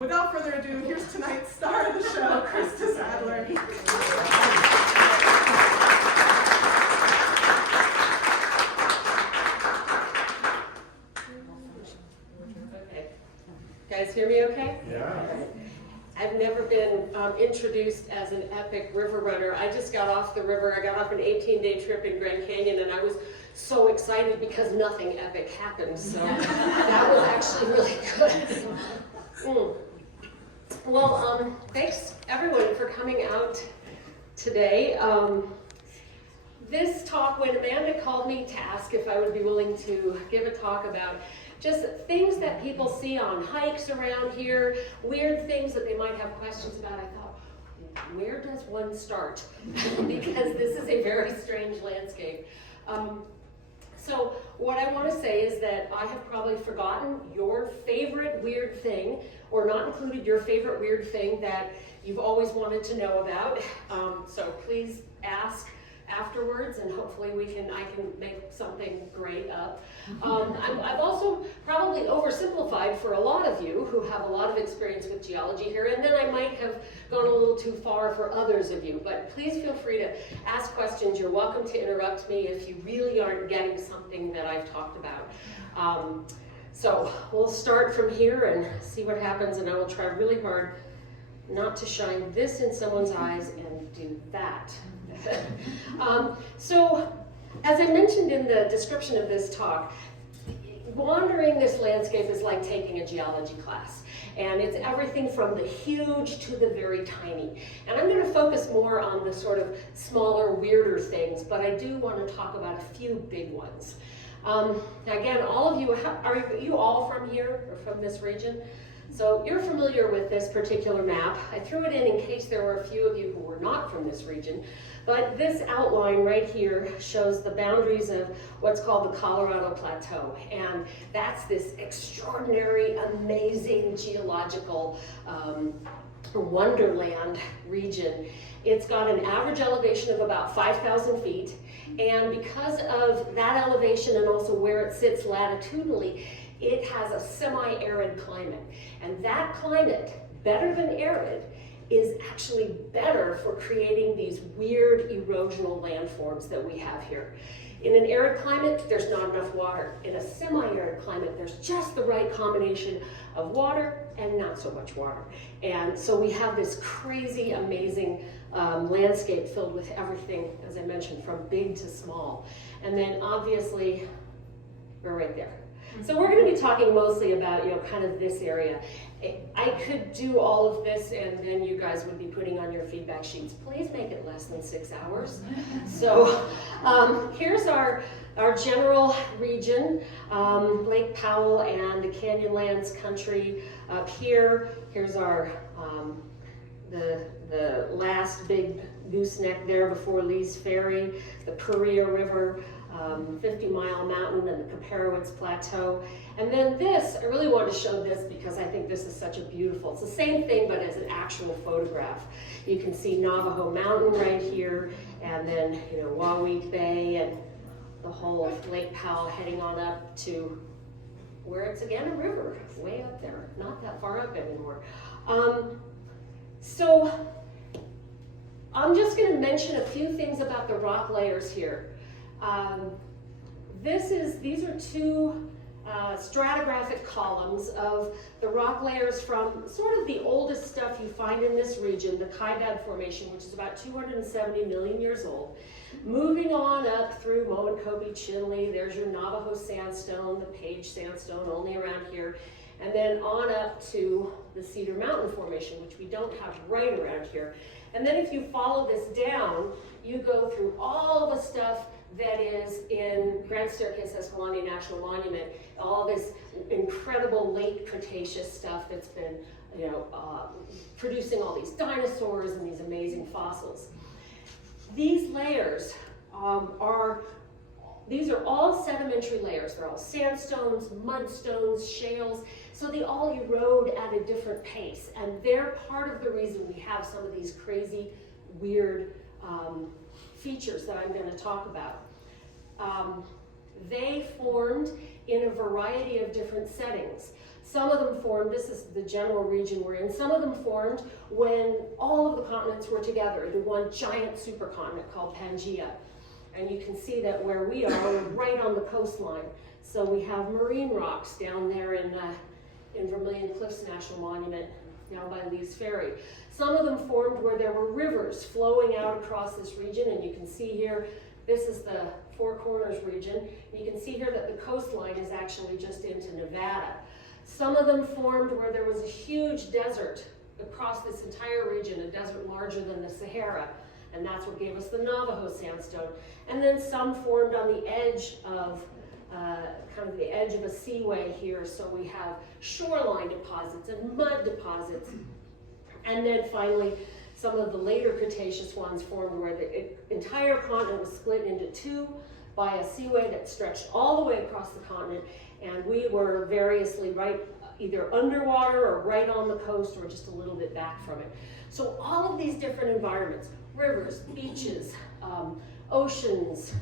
Without further ado, here's tonight's star of the show, Christa Sadler. Okay. Guys hear me okay? Yeah. I've never been introduced as an epic river runner. I just got off the river. I got off an 18-day trip in Glen Canyon, and I was so excited because nothing epic happened. So that was actually really good. Well, thanks everyone for coming out today. This talk, when Amanda called me to ask if I would be willing to give a talk about just things that people see on hikes around here, weird things that they might have questions about, I thought, where does one start? Because this is a very strange landscape. So what I want to say is that I have probably forgotten your favorite weird thing, or not included your favorite weird thing that you've always wanted to know about. So please ask afterwards, and hopefully I can make something great up. I've also probably oversimplified for a lot of you who have a lot of experience with geology here, and then I might have gone a little too far for others of you. But please feel free to ask questions. You're welcome to interrupt me if you really aren't getting something that I've talked about. So we'll start from here and see what happens, and I will try really hard not to shine this in someone's eyes and do that. So, as I mentioned in the description of this talk, wandering this landscape is like taking a geology class. And it's everything from the huge to the very tiny. And I'm going to focus more on the sort of smaller, weirder things, but I do want to talk about a few big ones. Again, all of you, are you all from here or from this region? So you're familiar with this particular map. I threw it in case there were a few of you who were not from this region. But this outline right here shows the boundaries of what's called the Colorado Plateau. And that's this extraordinary, amazing geological wonderland region. It's got an average elevation of about 5,000 feet. And because of that elevation and also where it sits latitudinally, it has a semi-arid climate. And that climate, better than arid, is actually better for creating these weird erosional landforms that we have here. In an arid climate, there's not enough water. In a semi-arid climate, there's just the right combination of water and not so much water. And so we have this crazy, amazing landscape filled with everything, as I mentioned, from big to small. And then obviously, we're right there. So we're going to be talking mostly about, kind of this area. I could do all of this and then you guys would be putting on your feedback sheets. Please make it less than 6 hours. So here's our general region, Lake Powell and the Canyonlands country up here. Here's our, the last big gooseneck there before Lee's Ferry, the Paria River, 50-mile mountain and the Kaparowitz Plateau. And then this, I really want to show this because I think this is such a beautiful, it's the same thing but as an actual photograph. You can see Navajo Mountain right here, and then, Wahweap Bay and the whole of Lake Powell heading on up to where it's again a river, way up there, not that far up anymore. So I'm just going to mention a few things about the rock layers here. These are two stratigraphic columns of the rock layers from sort of the oldest stuff you find in this region, the Kaibab Formation, which is about 270 million years old. Moving on up through Moenkopi, Chinle, there's your Navajo sandstone, the Page sandstone, only around here, and then on up to the Cedar Mountain Formation, which we don't have right around here. And then if you follow this down, you go through all the stuff that is in Grand Staircase Escalante National Monument, all this incredible late Cretaceous stuff that's been, producing all these dinosaurs and these amazing fossils. These layers these are all sedimentary layers. They're all sandstones, mudstones, shales, so they all erode at a different pace, and they're part of the reason we have some of these crazy, weird features that I'm going to talk about. They formed in a variety of different settings. Some of them formed, this is the general region we're in, some of them formed when all of the continents were together into one giant supercontinent called Pangaea. And you can see that where we are, we're right on the coastline. So we have marine rocks down there in Vermilion Cliffs National Monument, down by Lee's Ferry. Some of them formed where there were rivers flowing out across this region, and you can see here, this is the Four Corners region. You can see here that the coastline is actually just into Nevada. Some of them formed where there was a huge desert across this entire region, a desert larger than the Sahara, and that's what gave us the Navajo sandstone. And then some formed on the edge of kind of the edge of a seaway here, so we have shoreline deposits and mud deposits. And then finally, some of the later Cretaceous ones formed where the entire continent was split into two by a seaway that stretched all the way across the continent, and we were variously right either underwater or right on the coast or just a little bit back from it. So all of these different environments, rivers, beaches, oceans,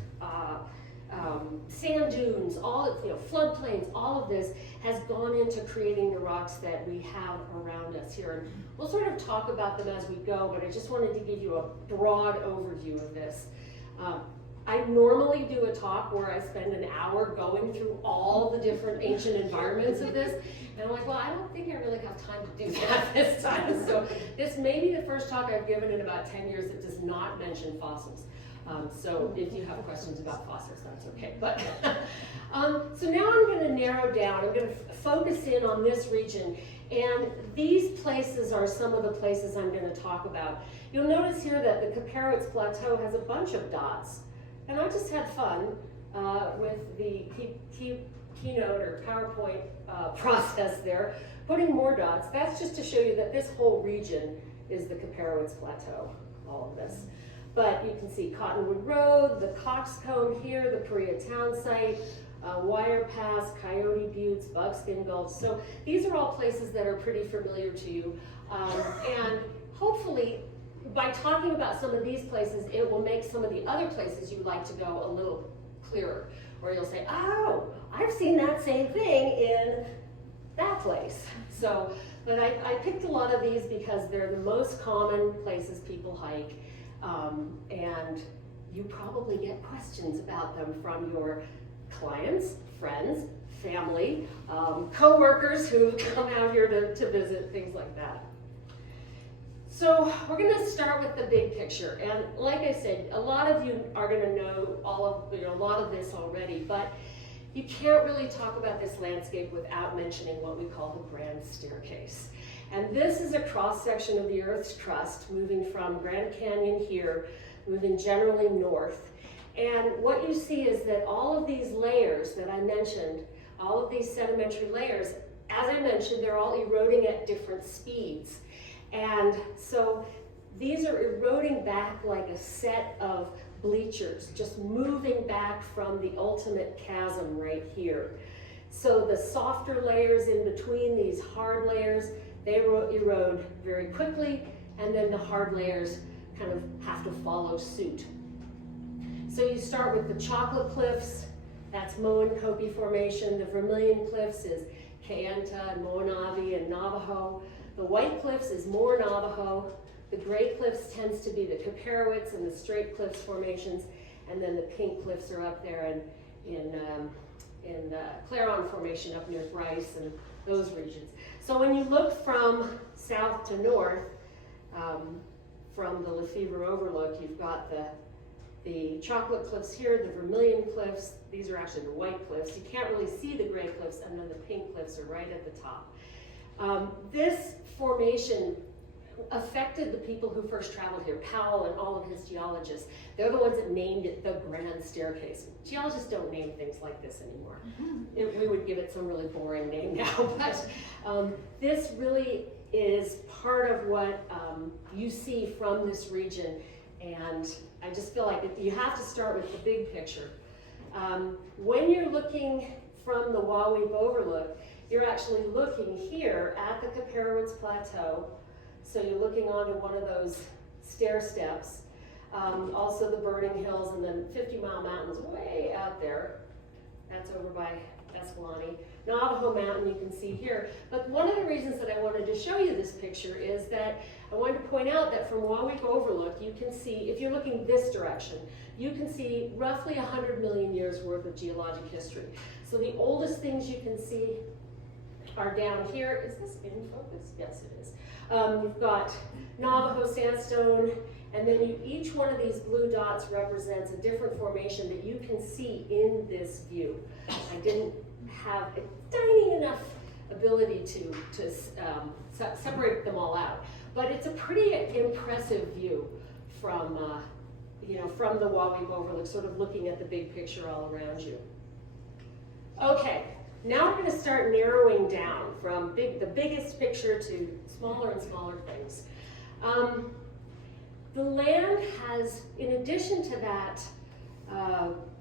sand dunes, all of, floodplains, all of this has gone into creating the rocks that we have around us here. And we'll sort of talk about them as we go, but I just wanted to give you a broad overview of this. I normally do a talk where I spend an hour going through all the different ancient environments of this, and I'm like, well, I don't think I really have time to do that this time. So this may be the first talk I've given in about 10 years that does not mention fossils. So if you have questions about fossils, that's okay. But so now I'm going to narrow down. I'm going to focus in on this region. And these places are some of the places I'm going to talk about. You'll notice here that the Kaparowitz Plateau has a bunch of dots. And I just had fun with the keynote or PowerPoint process there, putting more dots. That's just to show you that this whole region is the Kaparowitz Plateau, all of this. But you can see Cottonwood Road, the Coxcomb here, the Perea Town Site, Wire Pass, Coyote Buttes, Buckskin Gulch. So these are all places that are pretty familiar to you. And hopefully, by talking about some of these places, it will make some of the other places you'd like to go a little clearer. Or you'll say, oh, I've seen that same thing in that place. So, but I picked a lot of these because they're the most common places people hike. And you probably get questions about them from your clients, friends, family, co-workers who come out here to visit, things like that. So we're going to start with the big picture. And like I said, a lot of you are going to know a lot of this already, but you can't really talk about this landscape without mentioning what we call the Grand Staircase. And this is a cross-section of the Earth's crust, moving from Grand Canyon here, moving generally north. And what you see is that all of these layers that I mentioned, all of these sedimentary layers, as I mentioned, they're all eroding at different speeds. And so these are eroding back like a set of bleachers, just moving back from the ultimate chasm right here. So the softer layers in between these hard layers, they erode very quickly, and then the hard layers kind of have to follow suit. So you start with the Chocolate Cliffs, that's Moenkopi Formation. The Vermilion Cliffs is Kayenta and Moenavi and Navajo. The White Cliffs is more Navajo. The Gray Cliffs tends to be the Kaparowitz and the Straight Cliffs formations, and then the Pink Cliffs are up there in Claron Formation up near Bryce and those regions. So when you look from south to north, from the Lefevre Overlook, you've got the Chocolate Cliffs here, the Vermilion Cliffs. These are actually the White Cliffs. You can't really see the Gray Cliffs, and then the Pink Cliffs are right at the top. This formation affected the people who first traveled here, Powell and all of his geologists. They're the ones that named it the Grand Staircase. Geologists don't name things like this anymore. We would give it some really boring name now, but this really is part of what you see from this region, and I just feel like you have to start with the big picture. When you're looking from the Wawweep Overlook, you're actually looking here at the Kaparowitz Plateau. So you're looking onto one of those stair steps. Also the Burning Hills, and then 50 Mile Mountains way out there. That's over by Escalante. Navajo Mountain you can see here. But one of the reasons that I wanted to show you this picture is that I wanted to point out that from Wawik Overlook, you can see, if you're looking this direction, you can see roughly 100 million years worth of geologic history. So the oldest things you can see are down here. Is this in focus? Yes, it is. You've got Navajo sandstone, and then each one of these blue dots represents a different formation that you can see in this view. I didn't have a tiny enough ability to separate them all out, but it's a pretty impressive view from from the Wawik Overlook, sort of looking at the big picture all around you. Okay, now we're going to start narrowing down from the biggest picture to smaller and smaller things. The land has, in addition to that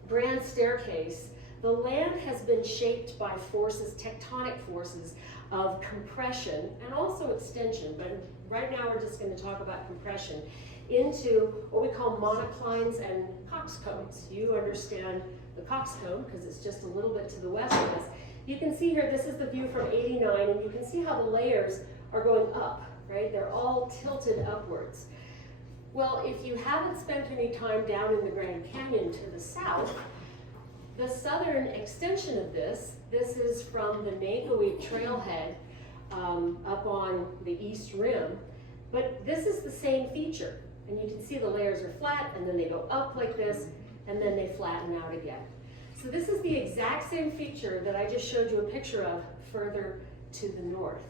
grand staircase, the land has been shaped by forces, tectonic forces of compression and also extension, but right now we're just going to talk about compression into what we call monoclines and coxcombs. You understand the coxcomb because it's just a little bit to the west of us. You can see here, this is the view from 89, and you can see how the layers are going up, right? They're all tilted upwards. Well, if you haven't spent any time down in the Grand Canyon to the south, the southern extension of this is from the Nagoweap trailhead up on the east rim, but this is the same feature. And you can see the layers are flat, and then they go up like this, and then they flatten out again. So this is the exact same feature that I just showed you a picture of further to the north.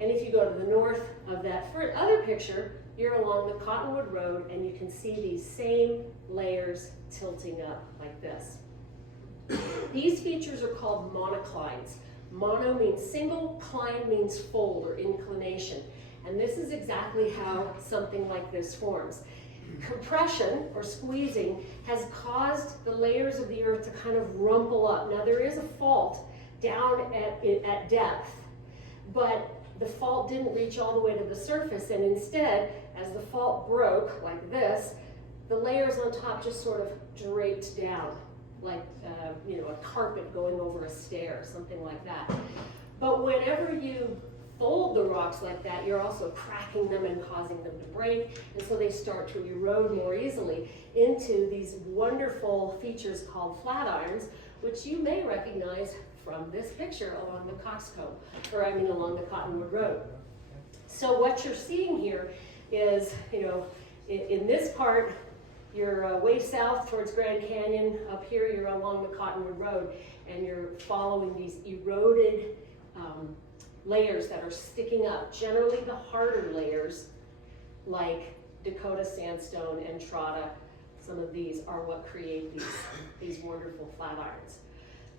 And if you go to the north of that other picture, you're along the Cottonwood Road, and you can see these same layers tilting up like this. These features are called monoclines. Mono means single, cline means fold or inclination. And this is exactly how something like this forms. Compression, or squeezing, has caused the layers of the earth to kind of rumple up. Now there is a fault down at depth, but the fault didn't reach all the way to the surface, and instead, as the fault broke like this, the layers on top just sort of draped down, like a carpet going over a stair, something like that. But whenever you fold the rocks like that, you're also cracking them and causing them to break, and so they start to erode more easily into these wonderful features called flat irons, which you may recognize from this picture along the coxcomb, along the Cottonwood Road. So what you're seeing here is, in this part, you're way south towards Grand Canyon. Up here, you're along the Cottonwood Road, and you're following these eroded layers that are sticking up. Generally, the harder layers, like Dakota sandstone and Entrada, some of these are what create these wonderful flat irons.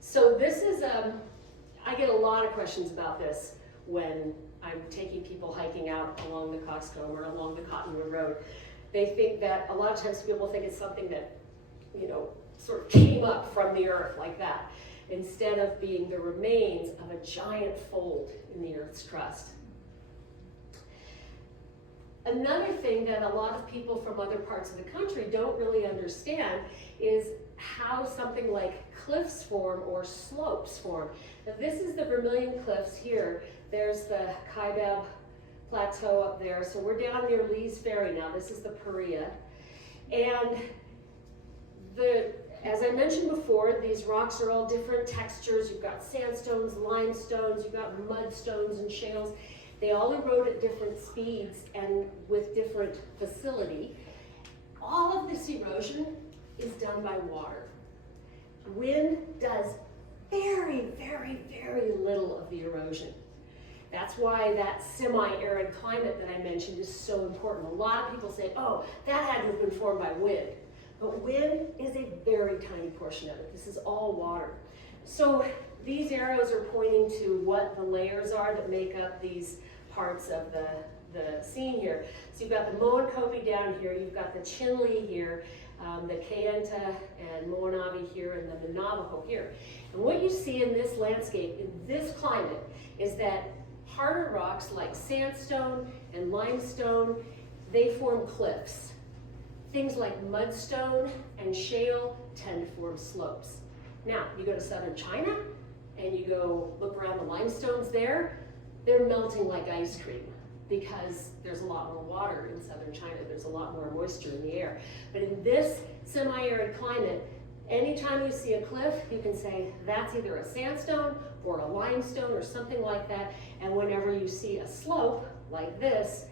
So this is, I get a lot of questions about this when I'm taking people hiking out along the Coxcomb or along the Cottonwood Road. They think that, a lot of times people think it's something that, sort of came up from the earth like that, instead of being the remains of a giant fold in the Earth's crust. Another thing that a lot of people from other parts of the country don't really understand is how something like cliffs form or slopes form. Now this is the Vermilion Cliffs here. There's the Kaibab Plateau up there. So we're down near Lee's Ferry now. This is the Paria. And as I mentioned before, these rocks are all different textures. You've got sandstones, limestones, you've got mudstones and shales. They all erode at different speeds and with different facility. All of this erosion is done by water. Wind does very, very, very little of the erosion. That's why that semi-arid climate that I mentioned is so important. A lot of people say, oh, that had to have been formed by wind. But wind is a very tiny portion of it. This is all water. So these arrows are pointing to what the layers are that make up these parts of the scene here. So you've got the Moenkopi down here, you've got the Chinle here, the Kayenta and Moanavi here, and then the Navajo here. And what you see in this landscape, in this climate, is that harder rocks like sandstone and limestone, they form cliffs. Things like mudstone and shale tend to form slopes. Now, you go to southern China, and you go look around the limestones there, they're melting like ice cream because there's a lot more water in southern China. There's a lot more moisture in the air. But in this semi-arid climate, anytime you see a cliff, you can say that's either a sandstone or a limestone or something like that. And whenever you see a slope like this,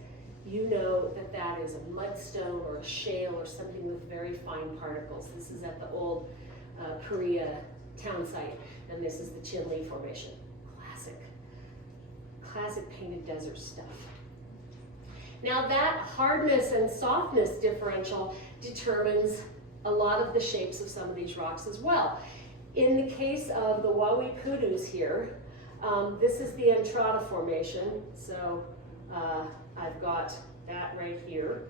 you know that that is a mudstone or a shale or something with very fine particles. This is at the old Korea town site, and this is the Chinle Formation. Classic painted desert stuff. Now that hardness and softness differential determines a lot of the shapes of some of these rocks as well. In the case of the Wawi Pudus here, this is the Entrada Formation. So I've got that right here.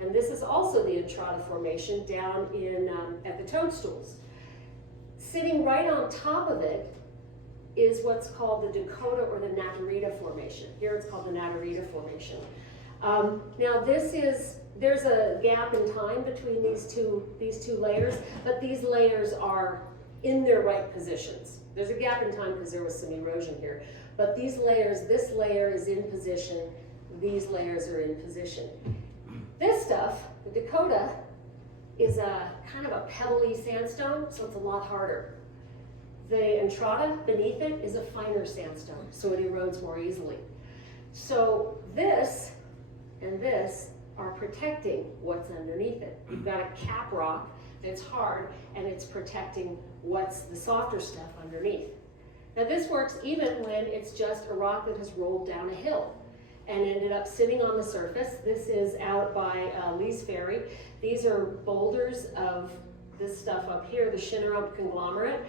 And this is also the Entrada Formation down in at the Toadstools. Sitting right on top of it is what's called the Dakota or the Natarita Formation. Here it's called the Natarita Formation. Now there's a gap in time between these two layers, but these layers are in their right positions. There's a gap in time because there was some erosion here, but these layers, this layer is in position, these layers are in position. This stuff, the Dakota, is a kind of a pebbly sandstone, so it's a lot harder. The Entrada beneath it is a finer sandstone, so it erodes more easily. So this and this are protecting what's underneath it. You've got a cap rock that's hard, and it's protecting what's the softer stuff underneath. Now this works even when it's just a rock that has rolled down a hill and ended up sitting on the surface. This is out by Lee's Ferry. These are boulders of this stuff up here, the Shinnerup conglomerate.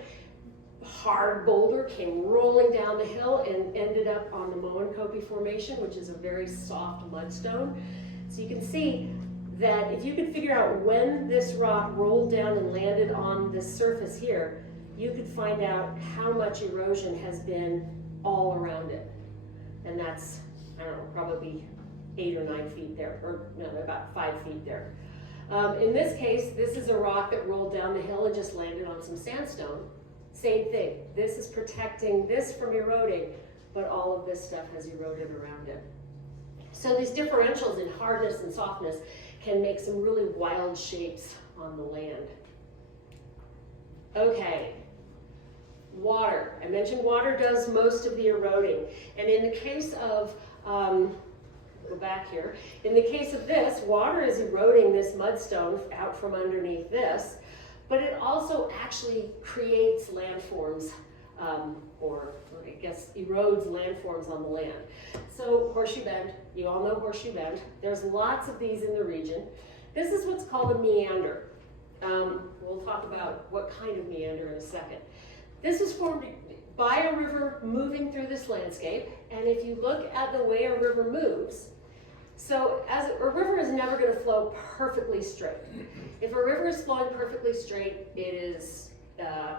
Hard boulder came rolling down the hill and ended up on the Moenkopi Formation, which is a very soft mudstone. So you can see that if you could figure out when this rock rolled down and landed on this surface here, you could find out how much erosion has been all around it. And that's, I don't know, probably 8 or 9 feet there, or no, about 5 feet there. In this case, this is a rock that rolled down the hill and just landed on some sandstone. Same thing. This is protecting this from eroding, but all of this stuff has eroded around it. So these differentials in hardness and softness can make some really wild shapes on the land. Okay, water. I mentioned water does most of the eroding. And in the case of, go back here, in the case of this, water is eroding this mudstone out from underneath this, but it also actually creates landforms, or I guess erodes landforms on the land. So Horseshoe Bend, you all know Horseshoe Bend. There's lots of these in the region. This is what's called a meander. We'll talk about what kind of meander in a second. This is formed by a river moving through this landscape, and if you look at the way a river moves, so as a river is never going to flow perfectly straight. If a river is flowing perfectly straight, it is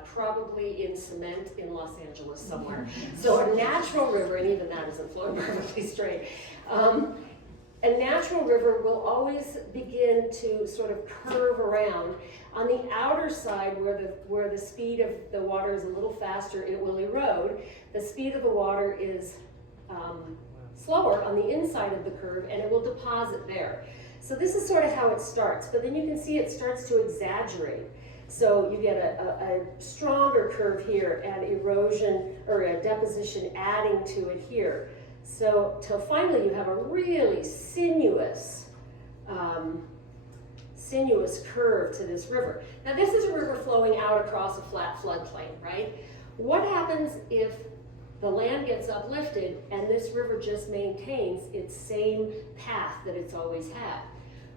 probably in cement in Los Angeles somewhere. So a natural river, and even that isn't flowing perfectly straight, a natural river will always begin to sort of curve around. On the outer side, where the speed of the water is a little faster, it will erode. The speed of the water is slower on the inside of the curve, and it will deposit there. So this is sort of how it starts, but then you can see it starts to exaggerate. So you get a stronger curve here and erosion or a deposition adding to it here. So till finally you have a really sinuous curve to this river. Now this is a river flowing out across a flat floodplain, right? What happens if the land gets uplifted and this river just maintains its same path that it's always had?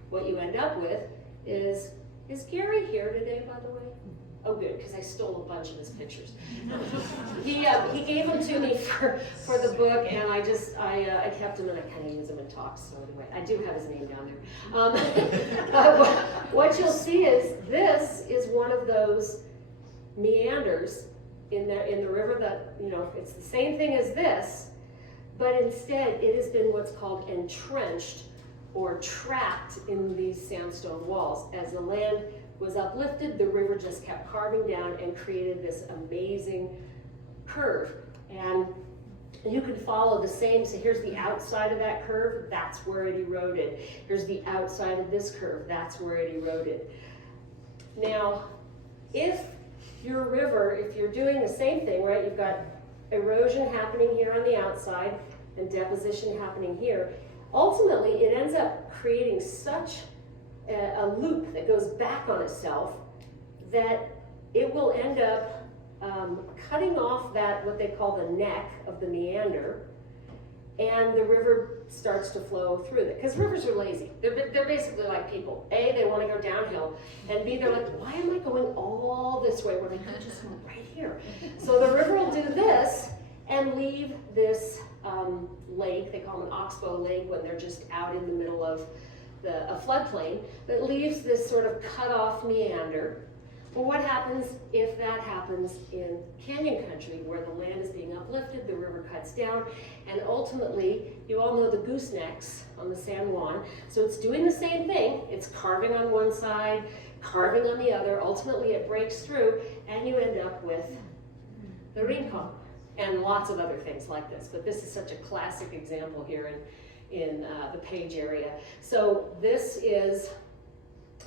What you end up with is Gary here today, by the way? Oh good, because I stole a bunch of his pictures. He gave them to me for the book, and I kept them and I kind of use them in talks, so anyway, I do have his name down there. What you'll see is this is one of those meanders in the river that, you know, it's the same thing as this, but instead it has been what's called entrenched or trapped in these sandstone walls. As the land was uplifted, the river just kept carving down and created this amazing curve. And you can follow the same, so here's the outside of that curve, that's where it eroded. Here's the outside of this curve, that's where it eroded. Now, if your river, if you're doing the same thing, right, you've got erosion happening here on the outside and deposition happening here, ultimately it ends up creating such a loop that goes back on itself that it will end up cutting off that, what they call the neck of the meander, and the river starts to flow through it. Because rivers are lazy. They're basically like people. A, they want to go downhill, and B, they're like, why am I going all this way when I could just go right here? So the river will do this and leave this lake, they call it an oxbow lake when they're just out in the middle of a floodplain, that leaves this sort of cut off meander. Well, what happens if that happens in canyon country where the land is being uplifted, the river cuts down, and ultimately, you all know the goosenecks on the San Juan, so it's doing the same thing. It's carving on one side, carving on the other. Ultimately, it breaks through, and you end up with the rincon and lots of other things like this. But this is such a classic example here in the Page area. So this is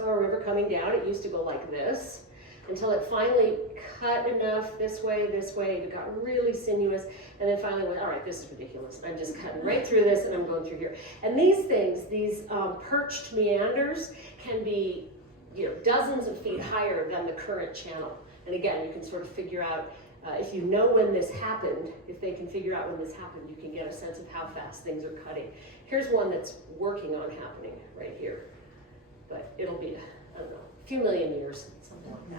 a river coming down. It used to go like this, until it finally cut enough this way, it got really sinuous, and then finally went, all right, this is ridiculous. I'm just cutting right through this, and I'm going through here. And these things, these perched meanders, can be, you know, dozens of feet higher than the current channel. And again, you can sort of figure out, if you know when this happened, if they can figure out when this happened, you can get a sense of how fast things are cutting. Here's one that's working on happening right here. But it'll be, I don't know, a few million years, something like that.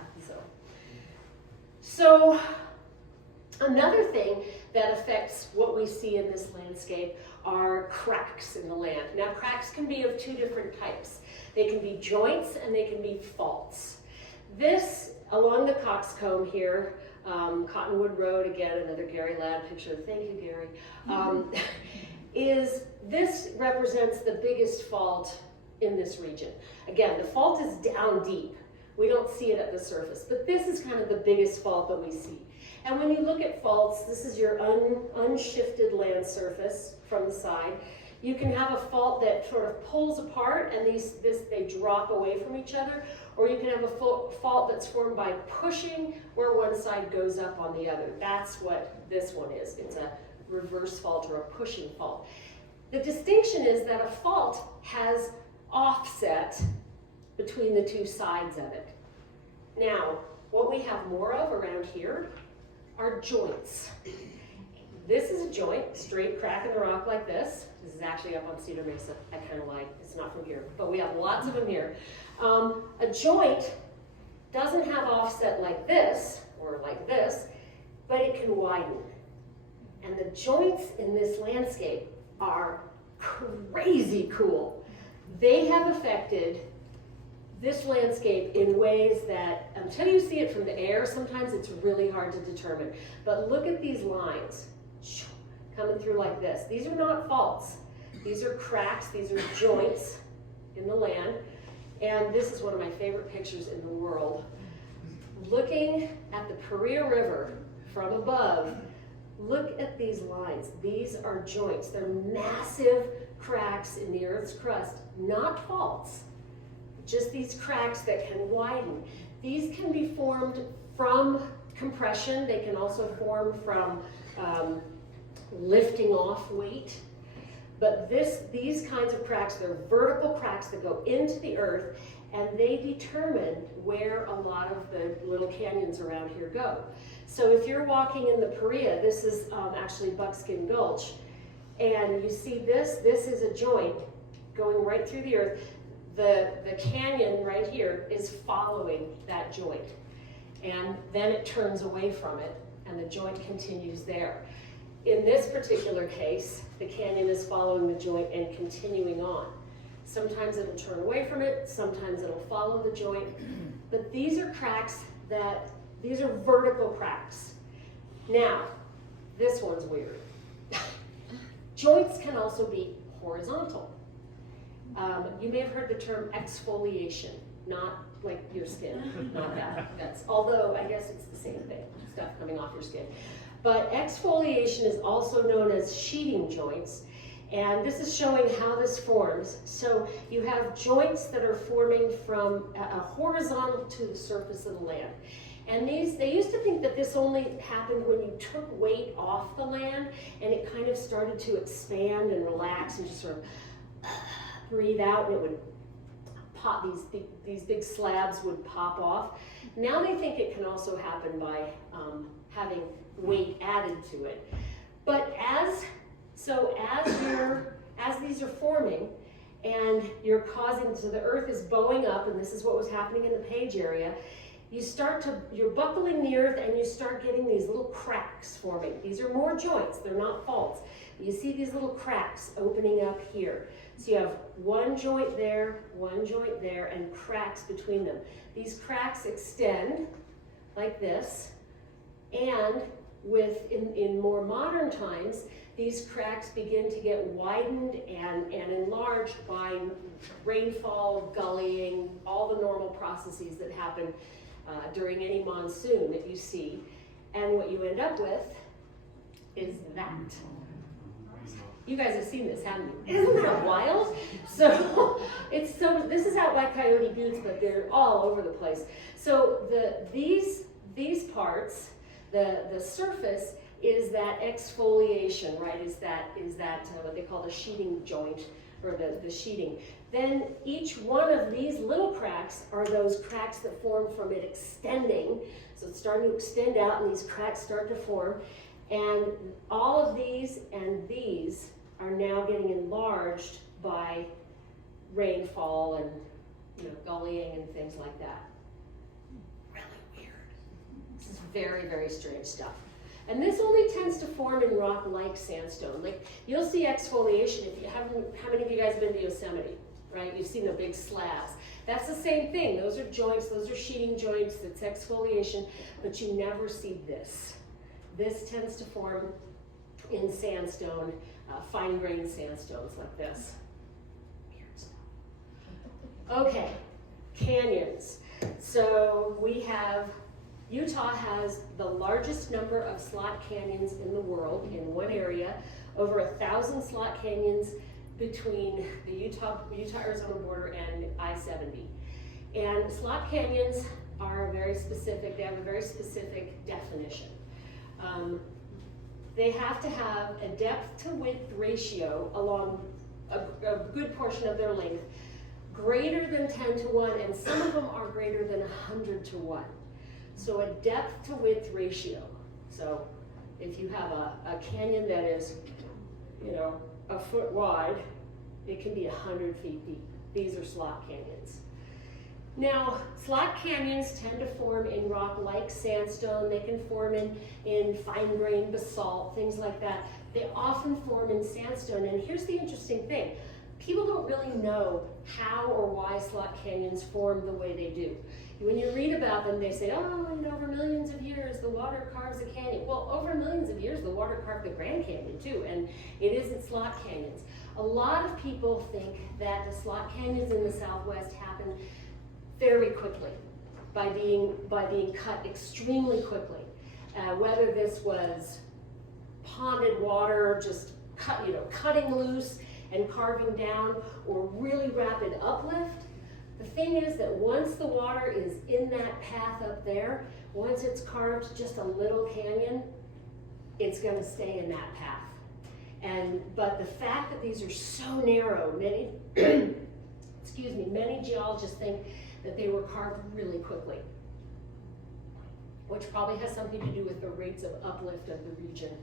So another thing that affects what we see in this landscape are cracks in the land. Now, cracks can be of two different types. They can be joints and they can be faults. This, along the coxcomb here, Cottonwood Road, again, another Gary Ladd picture, thank you, Gary, this represents the biggest fault in this region. Again, the fault is down deep. We don't see it at the surface, but this is kind of the biggest fault that we see. And when you look at faults, this is your unshifted land surface from the side. You can have a fault that sort of pulls apart and they drop away from each other, or you can have a fault that's formed by pushing where one side goes up on the other. That's what this one is. It's a reverse fault or a pushing fault. The distinction is that a fault has offset between the two sides of it. Now, what we have more of around here are joints. This is a joint, straight crack in the rock like this. This is actually up on Cedar Mesa. I kind of lied, it's not from here, but we have lots of them here. A joint doesn't have offset like this, or like this, but it can widen. And the joints in this landscape are crazy cool. They have affected this landscape in ways that, until you see it from the air, sometimes it's really hard to determine. But look at these lines coming through like this. These are not faults. These are cracks, these are joints in the land. And this is one of my favorite pictures in the world. Looking at the Paria River from above, look at these lines. These are joints. They're massive cracks in the Earth's crust, not faults. Just these cracks that can widen. These can be formed from compression. They can also form from lifting off weight. But these kinds of cracks, they're vertical cracks that go into the earth, and they determine where a lot of the little canyons around here go. So if you're walking in the Paria, this is actually Buckskin Gulch, and you see this is a joint going right through the earth. The canyon right here is following that joint, and then it turns away from it, and the joint continues there. In this particular case, the canyon is following the joint and continuing on. Sometimes it'll turn away from it, sometimes it'll follow the joint, but these are cracks these are vertical cracks. Now, this one's weird. Joints can also be horizontal. You may have heard the term exfoliation, not like your skin, not that. Although I guess it's the same thing, stuff coming off your skin. But exfoliation is also known as sheeting joints. And this is showing how this forms. So you have joints that are forming from a horizontal to the surface of the land. And they used to think that this only happened when you took weight off the land and it kind of started to expand and relax and just sort of breathe out, and it would pop, these big slabs would pop off. Now they think it can also happen by having weight added to it. But as these are forming and you're causing, so the earth is bowing up, and this is what was happening in the Page area, you're buckling the earth and you start getting these little cracks forming. These are more joints, they're not faults. You see these little cracks opening up here. So you have one joint there, and cracks between them. These cracks extend like this, and in more modern times, these cracks begin to get widened and enlarged by rainfall, gullying, all the normal processes that happen during any monsoon that you see. And what you end up with is that. You guys have seen this, haven't you? Isn't that wild? So this is out by Coyote Buttes, but they're all over the place. So these parts, the surface, is that exfoliation, right? Is that what they call the sheeting joint, or the sheeting. Then each one of these little cracks are those cracks that form from it extending. So it's starting to extend out, and these cracks start to form. And all of these and these are now getting enlarged by rainfall and gullying and things like that. Really weird. This is very, very strange stuff. And this only tends to form in rock like sandstone. Like, you'll see exfoliation if you haven't. How many of you guys have been to Yosemite? Right? You've seen the big slabs. That's the same thing. Those are joints, those are sheeting joints, that's exfoliation, but you never see this. This tends to form in sandstone, fine-grained sandstones like this. Weird stuff. Okay, canyons. So Utah has the largest number of slot canyons in the world in one area, over 1,000 slot canyons between the Utah-Arizona border and I-70. And slot canyons are very specific. They have a very specific definition. They have to have a depth to width ratio along a good portion of their length greater than 10 to 1, and some of them are greater than 100 to 1. So a depth to width ratio. So if you have a canyon that is, a foot wide, it can be 100 feet deep. These are slot canyons. Now, slot canyons tend to form in rock like sandstone. They can form in fine-grained basalt, things like that. They often form in sandstone. And here's the interesting thing. People don't really know how or why slot canyons form the way they do. When you read about them, they say, over millions of years, the water carves a canyon. Well, over millions of years, the water carved the Grand Canyon too, and it isn't slot canyons. A lot of people think that the slot canyons in the Southwest happen very quickly by being cut extremely quickly. Whether this was ponded water just cutting loose and carving down, or really rapid uplift. The thing is that once the water is in that path up there, once it's carved just a little canyon, it's going to stay in that path. But the fact that these are so narrow, many geologists think that they were carved really quickly, which probably has something to do with the rates of uplift of the region.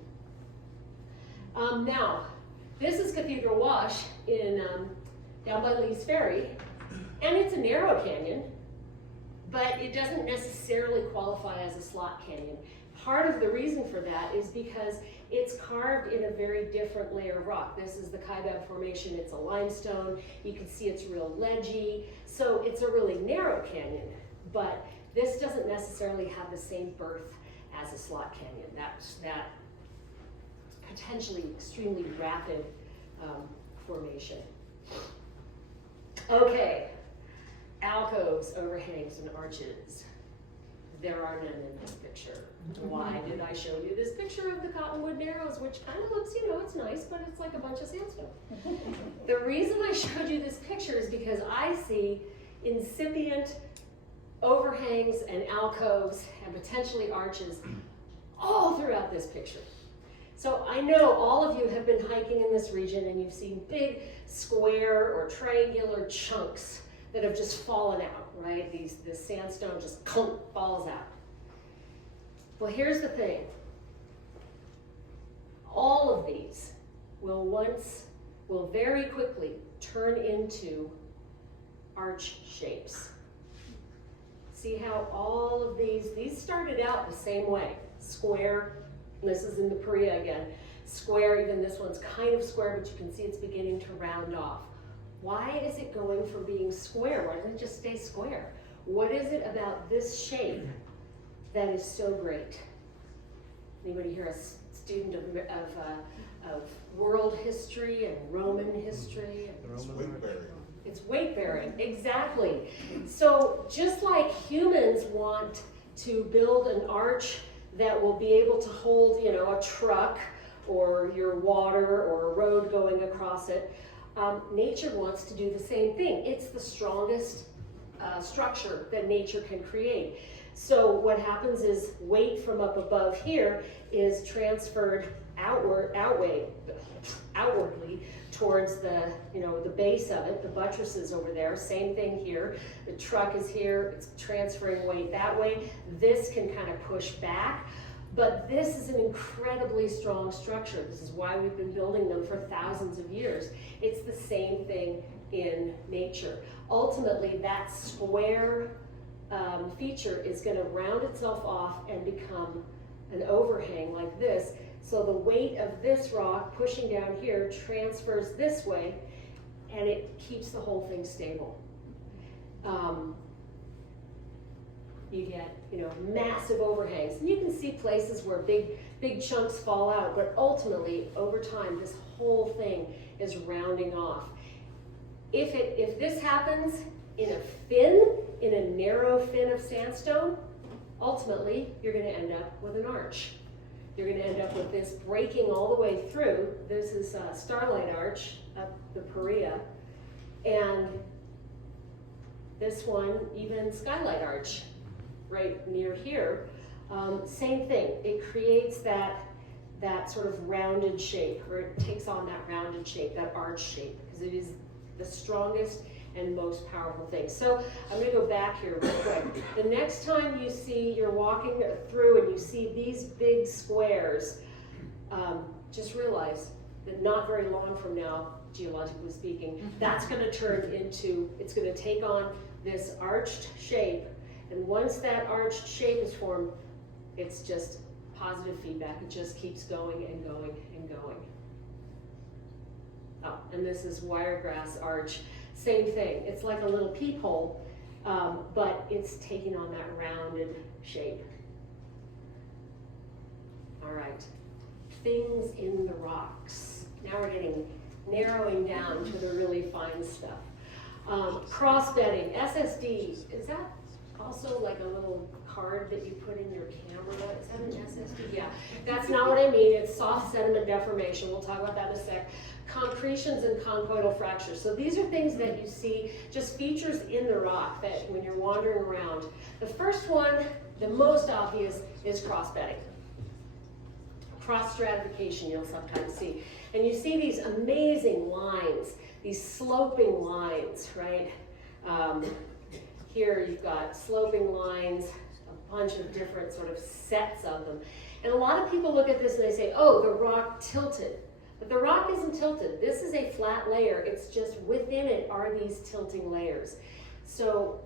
Now, this is Cathedral Wash down by Lee's Ferry, and it's a narrow canyon, but it doesn't necessarily qualify as a slot canyon. Part of the reason for that is because it's carved in a very different layer of rock. This is the Kaibab Formation. It's a limestone. You can see it's real ledgy. So it's a really narrow canyon, but this doesn't necessarily have the same birth as a slot canyon. That potentially extremely rapid formation. Okay, alcoves, overhangs, and arches. There are none in this picture. Why did I show you this picture of the Cottonwood Narrows, which kind of looks, it's nice, but it's like a bunch of sandstone. The reason I showed you this picture is because I see incipient overhangs and alcoves and potentially arches all throughout this picture. So I know all of you have been hiking in this region and you've seen big square or triangular chunks that have just fallen out, right? This sandstone just clump falls out. Well, here's the thing. All of these will very quickly turn into arch shapes. See how all of these started out the same way. Square, this is in the Paria again. Square, even this one's kind of square, but you can see it's beginning to round off. Why is it going from being square? Why doesn't it just stay square? What is it about this shape that is so great? Anybody here a student of world history and Roman history? It's weight bearing. It's weight bearing, exactly. So just like humans want to build an arch that will be able to hold, a truck or your water or a road going across it, nature wants to do the same thing. It's the strongest structure that nature can create. So what happens is weight from up above here is transferred outwardly towards the base of it, the buttresses over there. Same thing here. The truck is here, it's transferring weight that way. This can kind of push back, but this is an incredibly strong structure. This is why we've been building them for thousands of years. It's the same thing in nature. Ultimately, that square feature is going to round itself off and become an overhang like this. So the weight of this rock pushing down here transfers this way, and it keeps the whole thing stable. You get, massive overhangs, and you can see places where big chunks fall out. But ultimately, over time, this whole thing is rounding off. If this happens in a narrow fin of sandstone, ultimately, you're going to end up with an arch. You're going to end up with this breaking all the way through. This is Starlight Arch up the Paria, and this one, even Skylight Arch, right near here. Same thing. It creates that sort of rounded shape, or it takes on that rounded shape, that arch shape, because it is the strongest and most powerful thing. So I'm going to go back here real quick. The next time you're walking through and you see these big squares, just realize that not very long from now, geologically speaking, that's going to turn into, it's going to take on this arched shape. And once that arched shape is formed, it's just positive feedback. It just keeps going and going and going. Oh, and this is Wiregrass Arch. Same thing. It's like a little peephole, but it's taking on that rounded shape. All right. Things in the rocks. Now we're narrowing down to the really fine stuff. Cross-bedding, SSD. Is that also like a little card that you put in your camera? Is that an SSD? Yeah. That's not what I mean. It's soft sediment deformation. We'll talk about that in a sec. Concretions and conchoidal fractures. So these are things that you see, just features in the rock that when you're wandering around. The first one, the most obvious, is cross-bedding. Cross-stratification you'll sometimes see. And you see these amazing lines, these sloping lines, right? Here you've got sloping lines, a bunch of different sort of sets of them. And a lot of people look at this and they say, oh, the rock tilted. But the rock isn't tilted. This is a flat layer. It's just within it are these tilting layers. So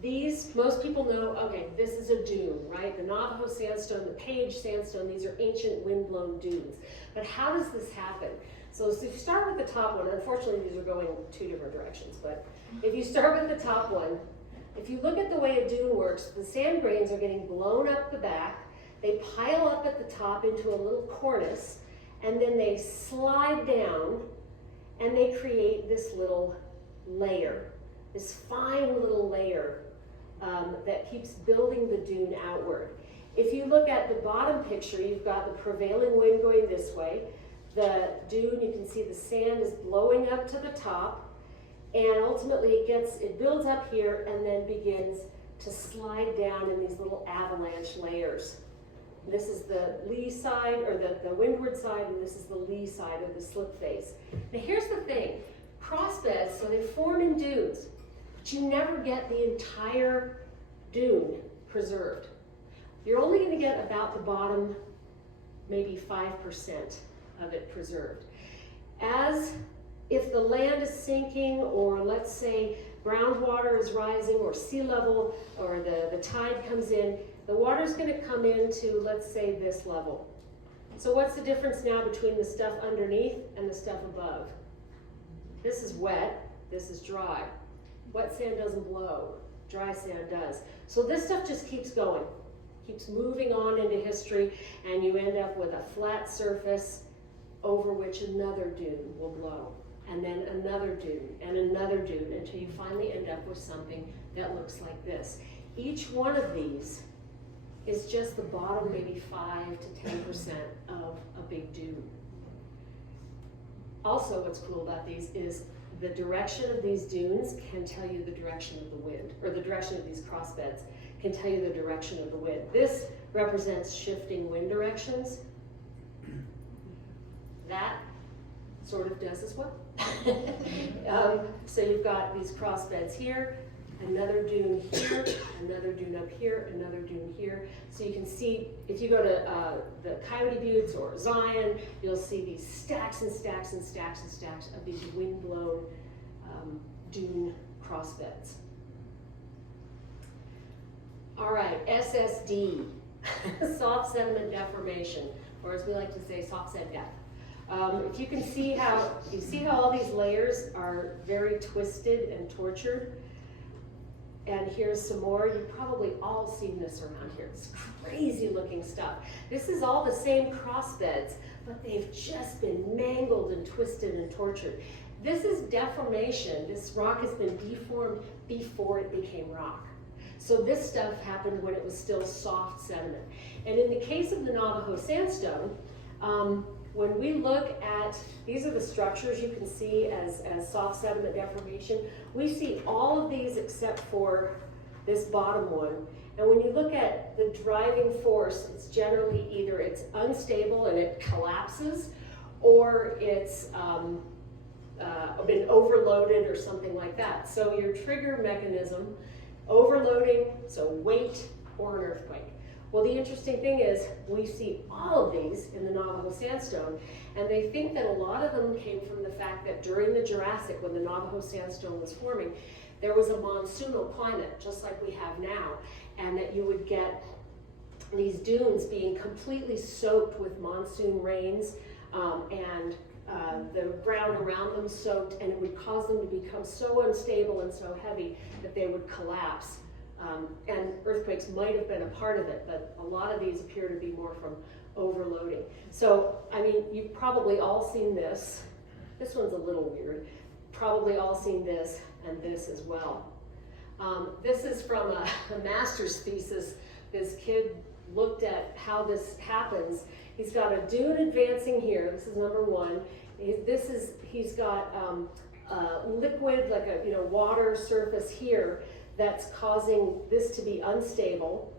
these, most people know, okay, this is a dune, right? The Navajo sandstone, the Page sandstone, these are ancient windblown dunes. But how does this happen? So if you start with the top one, unfortunately these are going two different directions, but if you start with the top one, if you look at the way a dune works, the sand grains are getting blown up the back, they pile up at the top into a little cornice, and then they slide down and they create this little layer, this fine little layer that keeps building the dune outward. If you look at the bottom picture, you've got the prevailing wind going this way. The dune, you can see the sand is blowing up to the top, and ultimately it builds up here and then begins to slide down in these little avalanche layers. This is the lee side, or the windward side, and this is the lee side, or the slip face. Now here's the thing, crossbeds, so they form in dunes, but you never get the entire dune preserved. You're only going to get about the bottom, maybe 5% of it preserved. As if the land is sinking, or let's say groundwater is rising, or sea level, or the tide comes in, the water's going to come into, let's say, this level. So what's the difference now between the stuff underneath and the stuff above? This is wet, this is dry. Wet sand doesn't blow, dry sand does. So this stuff just keeps going, keeps moving on into history, and you end up with a flat surface over which another dune will blow, and then another dune, and another dune, until you finally end up with something that looks like this. Each one of these is just the bottom, maybe 5 to 10% of a big dune. Also, what's cool about these is the direction of these dunes can tell you the direction of the wind, or the direction of these crossbeds can tell you the direction of the wind. This represents shifting wind directions. That sort of does as well. So you've got these crossbeds here, another dune here, another dune up here, another dune here. So you can see, if you go to the Coyote Buttes or Zion, you'll see these stacks and stacks and stacks and stacks of these wind-blown dune crossbeds. All right, SSD, soft sediment deformation, or as we like to say, soft sed depth. If you can see how, all these layers are very twisted and tortured. And here's some more. You've probably all seen this around here. It's crazy looking stuff. This is all the same crossbeds, but they've just been mangled and twisted and tortured. This is deformation. This rock has been deformed before it became rock. So this stuff happened when it was still soft sediment. And in the case of the Navajo sandstone, when we look at, these are the structures you can see as soft sediment deformation. We see all of these except for this bottom one. And when you look at the driving force, it's generally either it's unstable and it collapses, or it's been overloaded or something like that. So your trigger mechanism, overloading, so weight, or an earthquake. Well, the interesting thing is we see all of these in the Navajo sandstone, and they think that a lot of them came from the fact that during the Jurassic, when the Navajo sandstone was forming, there was a monsoonal climate, just like we have now, and that you would get these dunes being completely soaked with monsoon rains, and the ground around them soaked, and it would cause them to become so unstable and so heavy that they would collapse. And earthquakes might have been a part of it, but a lot of these appear to be more from overloading. So, I mean, you've probably all seen this. This one's a little weird. Probably all seen this and this as well. This is from a master's thesis. This kid looked at how this happens. He's got a dune advancing here. This is number one. He's got liquid, like a water surface here, that's causing this to be unstable.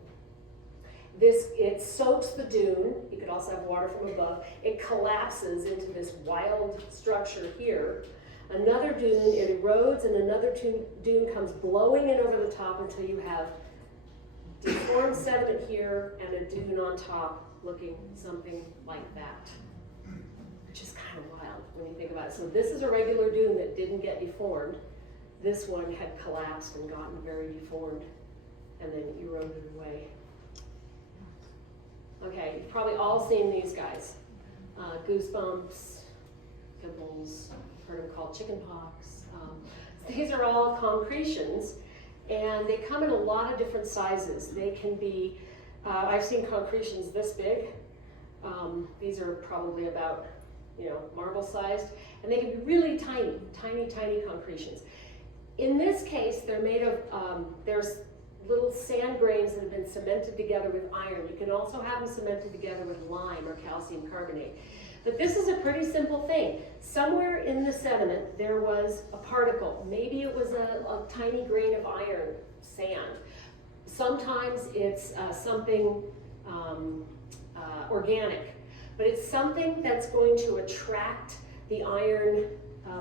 It soaks the dune. You could also have water from above. It collapses into this wild structure here. Another dune, it erodes, and another dune comes blowing in over the top until you have deformed sediment here and a dune on top looking something like that, which is kind of wild when you think about it. So this is a regular dune that didn't get deformed. This one had collapsed and gotten very deformed and then eroded away. Okay, you've probably all seen these guys. Goosebumps, pimples, heard them called chicken pox. These are all concretions, and they come in a lot of different sizes. They can be, I've seen concretions this big. These are probably about, marble sized, and they can be really tiny, tiny, tiny concretions. In this case, they're made of, little sand grains that have been cemented together with iron. You can also have them cemented together with lime or calcium carbonate. But this is a pretty simple thing. Somewhere in the sediment there was a particle. Maybe it was a tiny grain of iron, sand. Sometimes it's something organic, but it's something that's going to attract the iron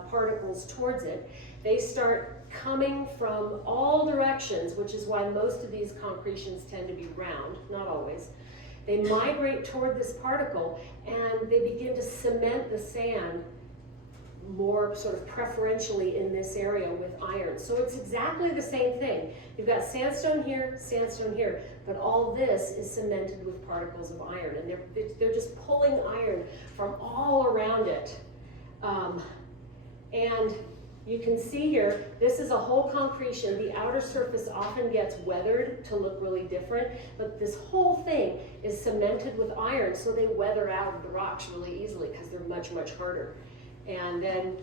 particles towards it. They start coming from all directions, which is why most of these concretions tend to be round, not always. They migrate toward this particle and they begin to cement the sand more sort of preferentially in this area with iron. So it's exactly the same thing. You've got sandstone here, but all this is cemented with particles of iron, and they're just pulling iron from all around it. And you can see here, this is a whole concretion. The outer surface often gets weathered to look really different, but this whole thing is cemented with iron, so they weather out of the rocks really easily because they're much, much harder. And then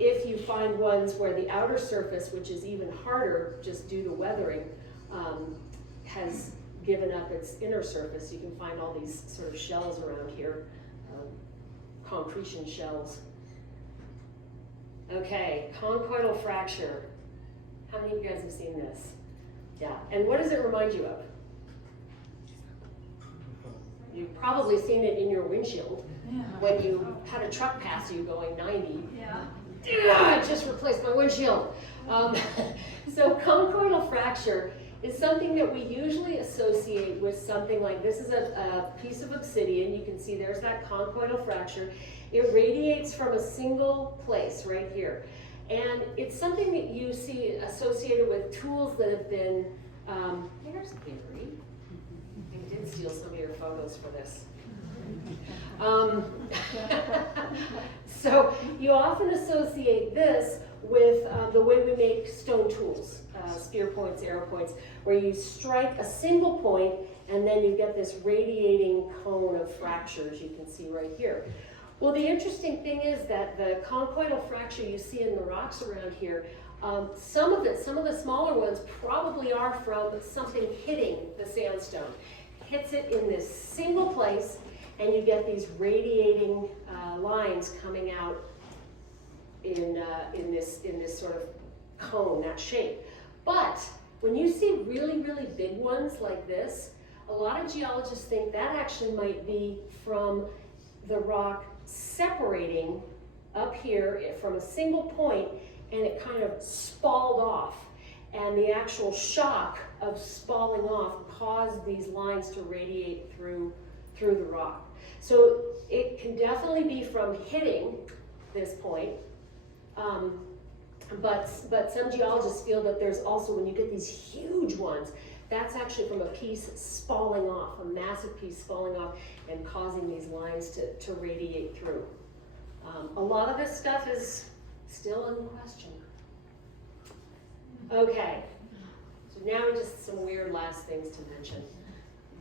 if you find ones where the outer surface, which is even harder just due to weathering, has given up its inner surface, you can find all these sort of shells around here, concretion shells. Okay, conchoidal fracture. How many of you guys have seen this? Yeah, and what does it remind you of? You've probably seen it in your windshield when you had a truck pass you going 90. Yeah, I just replaced my windshield. So conchoidal fracture is something that we usually associate with something like this. Is a piece of obsidian. You can see there's that conchoidal fracture. It radiates from a single place right here. And it's something that you see associated with tools that have been, there's Gary. I did steal some of your photos for this. So you often associate this with the way we make stone tools, spear points, arrow points, where you strike a single point and then you get this radiating cone of fractures you can see right here. Well, the interesting thing is that the conchoidal fracture you see in the rocks around here, some of the smaller ones probably are from something hitting the sandstone. Hits it in this single place, and you get these radiating lines coming out in this sort of cone, that shape. But when you see really, really big ones like this, a lot of geologists think that actually might be from the rock separating up here from a single point, and it kind of spalled off. And the actual shock of spalling off caused these lines to radiate through the rock. So it can definitely be from hitting this point, but some geologists feel that there's also, when you get these huge ones, that's actually from a piece spalling off, a massive piece spalling off and causing these lines to radiate through. A lot of this stuff is still in question. Okay, so now just some weird last things to mention.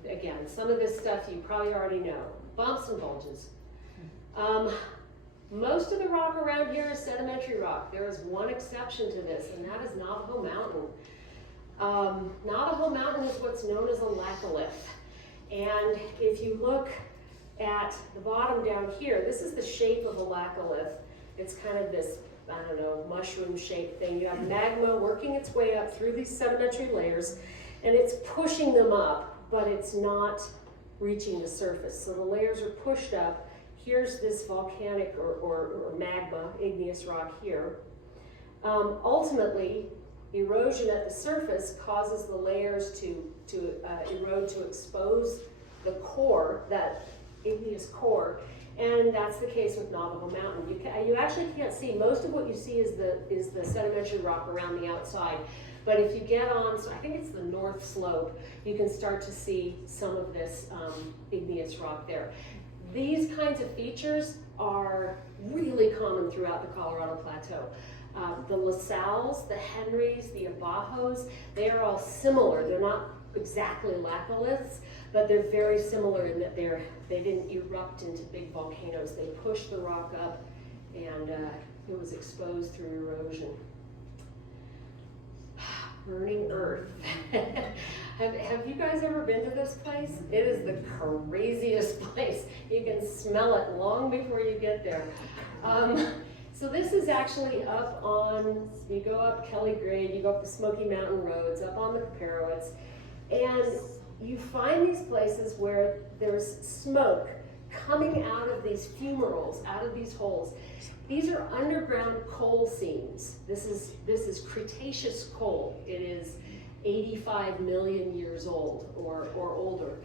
Again, some of this stuff you probably already know. Bumps and bulges. Most of the rock around here is sedimentary rock. There is one exception to this, and that is Navajo Mountain. Navajo Mountain is what's known as a laccolith. And if you look at the bottom down here, this is the shape of a laccolith. It's kind of this, I don't know, mushroom-shaped thing. You have magma working its way up through these sedimentary layers, and it's pushing them up, but it's not reaching the surface. So the layers are pushed up. Here's this volcanic or magma, igneous rock here. Ultimately, erosion at the surface causes the layers to erode, to expose the core, that igneous core, and that's the case with Navajo Mountain. You actually can't see. Most of what you see is the sedimentary rock around the outside. But if you get on, so I think it's the north slope, you can start to see some of this igneous rock there. These kinds of features are really common throughout the Colorado Plateau. The La Salles, the Henrys, the Abajos, they are all similar. They're not exactly laccoliths, but they're very similar in that they didn't erupt into big volcanoes. They pushed the rock up, and it was exposed through erosion. burning earth. Have you guys ever been to this place? It is the craziest place. You can smell it long before you get there. So this is actually up on, you go up Kelly Grade, you go up the Smoky Mountain Roads, up on the Caparowitz, and you find these places where there's smoke coming out of these fumaroles, out of these holes. These are underground coal seams. This is Cretaceous coal. It is 85 million years old or older.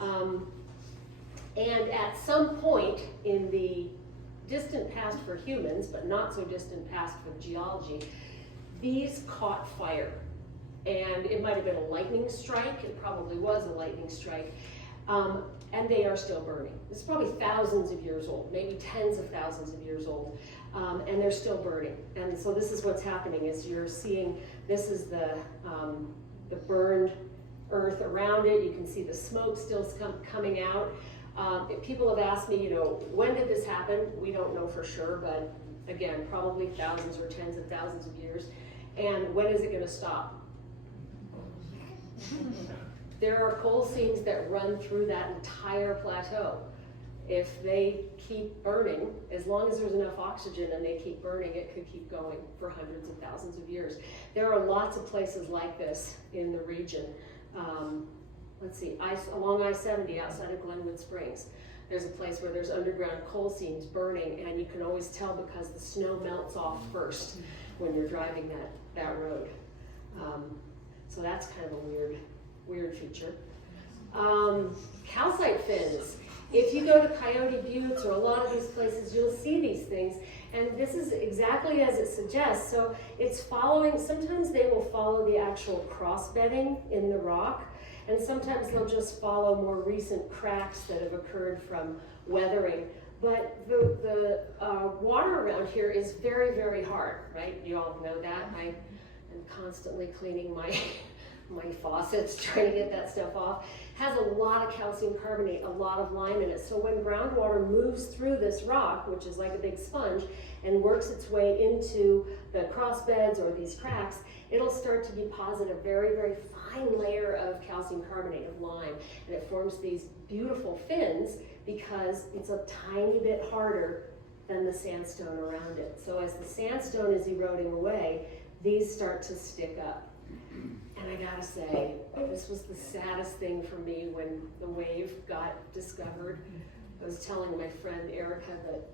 And at some point in the distant past for humans, but not so distant past for geology, these caught fire. And it might have been a lightning strike. It probably was a lightning strike. And they are still burning. It's probably thousands of years old, maybe tens of thousands of years old, and they're still burning. And so this is what's happening, is you're seeing, this is the burned earth around it. You can see the smoke still coming out. People have asked me, when did this happen? We don't know for sure, but again, probably thousands or tens of thousands of years. And when is it going to stop? There are coal seams that run through that entire plateau. If they keep burning, as long as there's enough oxygen and they keep burning, it could keep going for hundreds of thousands of years. There are lots of places like this in the region. Let's see, along I-70 outside of Glenwood Springs, there's a place where there's underground coal seams burning, and you can always tell because the snow melts off first when you're driving that road. So that's kind of a weird feature. Calcite fins. If you go to Coyote Buttes or a lot of these places, you'll see these things. And this is exactly as it suggests. So it's following, sometimes they will follow the actual cross-bedding in the rock, and sometimes they'll just follow more recent cracks that have occurred from weathering. But the water around here is very, very hard, right? You all know that. I am constantly cleaning my faucets, trying to get that stuff off. Has a lot of calcium carbonate, a lot of lime in it. So when groundwater moves through this rock, which is like a big sponge, and works its way into the cross beds or these cracks, it'll start to deposit a very, very fine layer of calcium carbonate, of lime, and it forms these beautiful fins because it's a tiny bit harder than the sandstone around it. So as the sandstone is eroding away, these start to stick up. And I gotta say, this was the saddest thing for me when the wave got discovered. I was telling my friend Erica that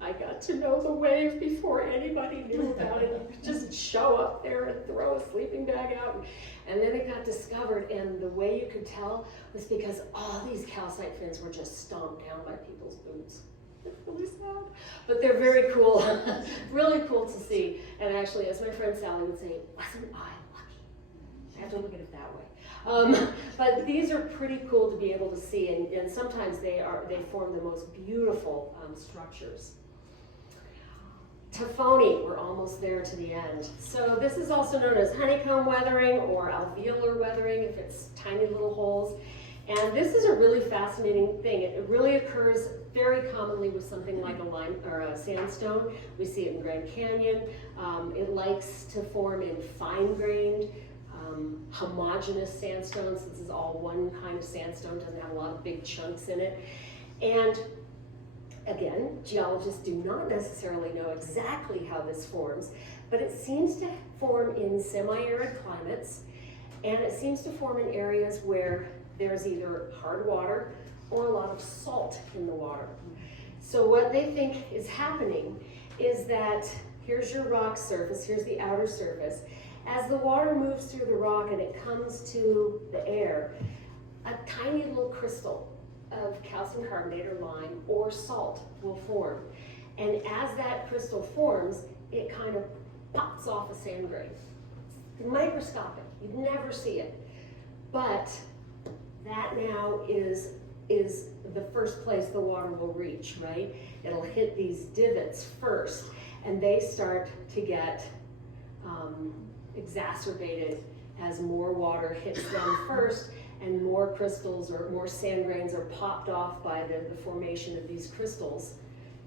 I got to know the wave before anybody knew about it. You could just show up there and throw a sleeping bag out. And then it got discovered, and the way you could tell was because all these calcite fins were just stomped down by people's boots. It's really sad. But they're very cool, really cool to see. And actually, as my friend Sally would say, wasn't I? I have to look at it that way. But these are pretty cool to be able to see, and sometimes they form the most beautiful structures. Tafoni, we're almost there to the end. So this is also known as honeycomb weathering or alveolar weathering if it's tiny little holes. And this is a really fascinating thing. It really occurs very commonly with something like a lime or a sandstone. We see it in Glen Canyon. It likes to form in fine-grained, homogeneous sandstones. This is all one kind of sandstone, doesn't have a lot of big chunks in it. And again, geologists do not necessarily know exactly how this forms, but it seems to form in semi-arid climates, and it seems to form in areas where there's either hard water or a lot of salt in the water. So what they think is happening is that here's your rock surface, here's the outer surface. As the water moves through the rock and it comes to the air, a tiny little crystal of calcium carbonate or lime or salt will form. And as that crystal forms, it kind of pops off a sand grain. It's microscopic, you'd never see it. But that now is the first place the water will reach, right? It'll hit these divots first, and they start to get exacerbated as more water hits them first, and more crystals or more sand grains are popped off by the formation of these crystals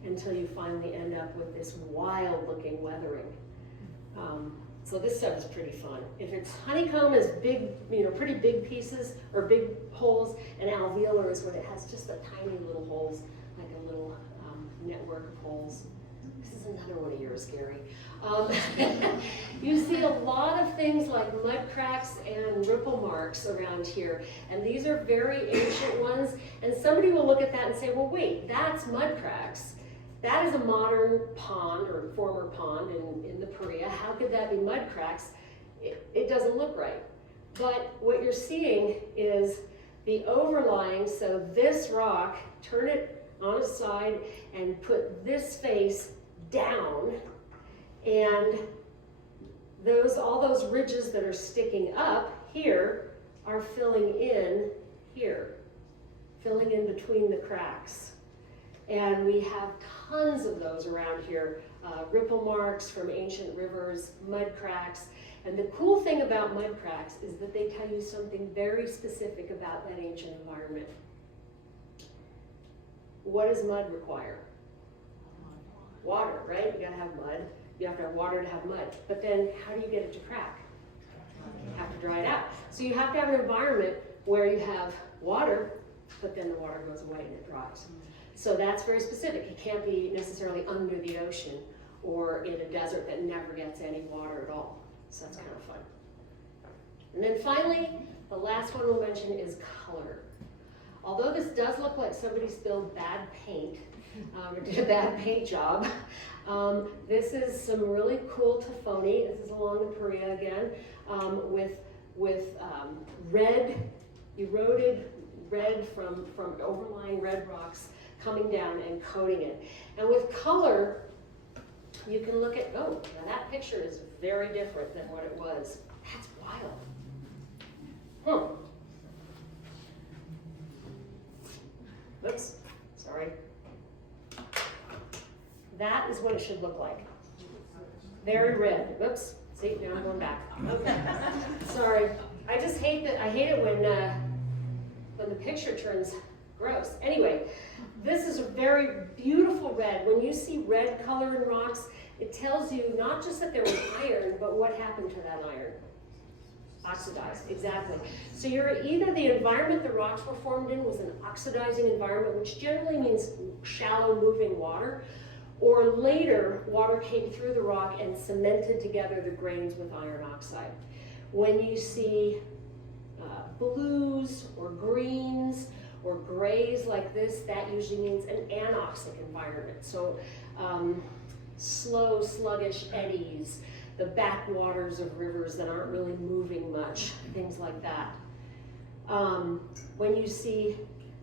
until you finally end up with this wild looking weathering. So this stuff is pretty fun. If it's honeycomb is big, pretty big pieces or big holes, and alveolar is when it has just the tiny little holes, like a little network of holes. This is another one of yours, Gary. You see a lot of things like mud cracks and ripple marks around here, and these are very ancient ones, and somebody will look at that and say, well, wait, that's mud cracks. That is a modern pond or former pond in the Paria. How could that be mud cracks? It doesn't look right. But what you're seeing is the overlying, so this rock, turn it on its side and put this face down, and all those ridges that are sticking up here are filling in here, filling in between the cracks. And we have tons of those around here, ripple marks from ancient rivers, mud cracks. And the cool thing about mud cracks is that they tell you something very specific about that ancient environment. What does mud require? Water, right? You gotta have mud. You have to have water to have mud. But then how do you get it to crack? You have to dry it out. So you have to have an environment where you have water, but then the water goes away and it dries. So that's very specific. It can't be necessarily under the ocean or in a desert that never gets any water at all. So that's kind of fun. And then finally, the last one we'll mention is color. Although this does look like somebody spilled bad paint, or did a bad paint job, this is some really cool Tafoni. This is along the Paria again, with red, eroded red from overlying red rocks coming down and coating it. And with color, you can look at, oh, now that picture is very different than what it was. That's wild. Oops, sorry. That is what it should look like. Very red. Oops, see, now I'm going back. Okay. Sorry. I just hate that. I hate it when the picture turns gross. Anyway, this is a very beautiful red. When you see red color in rocks, it tells you not just that there was iron, but what happened to that iron. Oxidized, exactly. So either the environment the rocks were formed in was an oxidizing environment, which generally means shallow moving water, or later water came through the rock and cemented together the grains with iron oxide. When you see blues or greens or grays like this, that usually means an anoxic environment. So slow, sluggish eddies, the backwaters of rivers that aren't really moving much, things like that. When you see,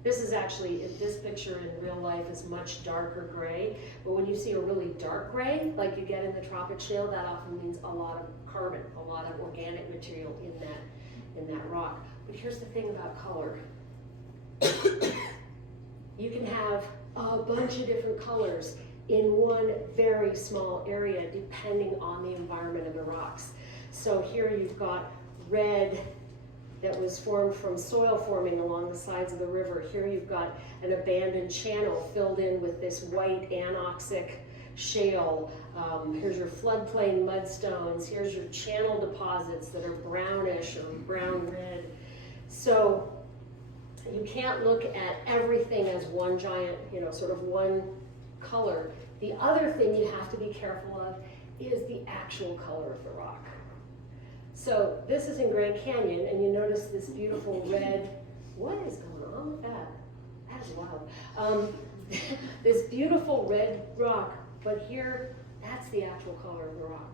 this is actually, this picture in real life is much darker gray, but when you see a really dark gray, like you get in the tropic shale, that often means a lot of carbon, a lot of organic material in that rock. But here's the thing about color. You can have a bunch of different colors in one very small area depending on the environment of the rocks. So here you've got red that was formed from soil forming along the sides of the river. Here you've got an abandoned channel filled in with this white anoxic shale. Here's your floodplain mudstones. Here's your channel deposits that are brownish or brown-red. So you can't look at everything as one giant, sort of one color. The other thing you have to be careful of is the actual color of the rock. So this is in Grand Canyon, and you notice this beautiful red. What is going on with that? That is wild. This beautiful red rock, but here, that's the actual color of the rock.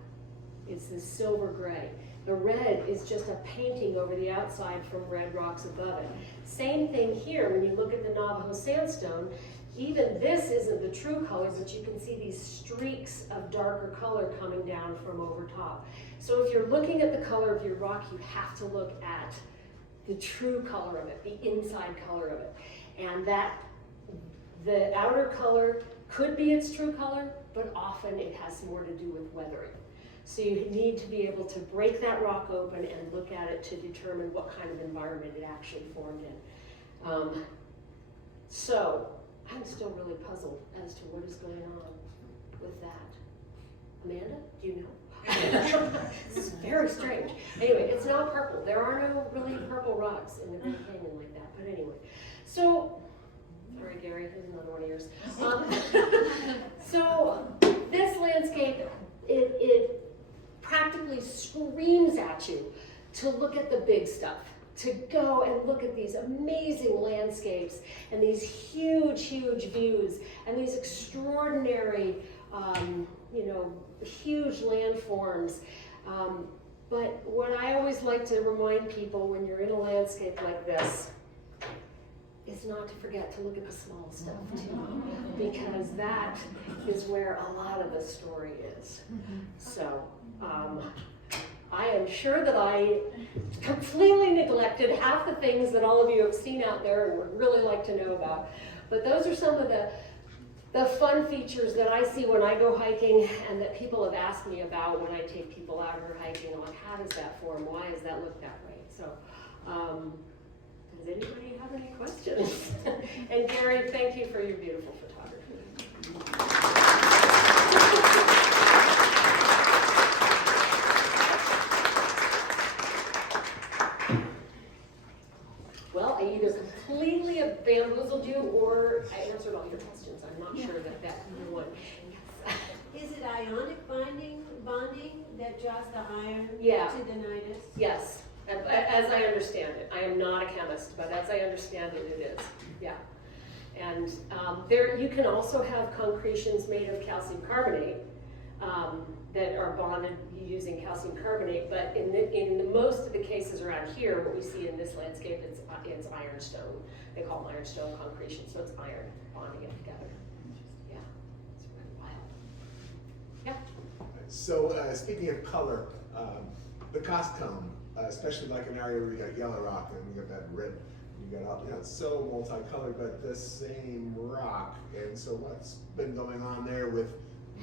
It's this silver gray. The red is just a painting over the outside from red rocks above it. Same thing here, when you look at the Navajo sandstone, even this isn't the true color, but you can see these streaks of darker color coming down from over top. So if you're looking at the color of your rock, you have to look at the true color of it, the inside color of it. And the outer color could be its true color, but often it has more to do with weathering. So you need to be able to break that rock open and look at it to determine what kind of environment it actually formed in. So I'm still really puzzled as to what is going on with that. Amanda, do you know? This is very strange. Anyway, it's now purple. There are no really purple rocks in the Glen Canyon like that. But anyway, so, sorry Gary, here's another one of yours. So this landscape, it practically screams at you to look at the big stuff, to go and look at these amazing landscapes and these huge, huge views and these extraordinary, huge landforms. But what I always like to remind people when you're in a landscape like this is not to forget to look at the small stuff too, because that is where a lot of the story is. So I am sure that I completely neglected half the things that all of you have seen out there and would really like to know about. But those are some of the fun features that I see when I go hiking and that people have asked me about when I take people out or hiking. I'm like, how does that form? Why does that look that way? So, does anybody have any questions? And Gary, thank you for your beautiful photography. Well, I either completely bamboozled you or I answered all your questions. I'm not sure that either one. Yes. Is it ionic bonding that draws the iron Yeah. to the nidus? Yes, as I understand it. I am not a chemist, but as I understand it, it is. Yeah. And there, you can also have concretions made of calcium carbonate that are bonded using calcium carbonate, but in most of the cases around here, what we see in this landscape, it's ironstone. They call them ironstone concretion, so it's iron bonding it together. Yeah, it's really wild. Yeah. So speaking of color, the coxcomb, especially like an area where you got yellow rock and you got that red, you got all, it's so multicolored, but the same rock. And so what's been going on there with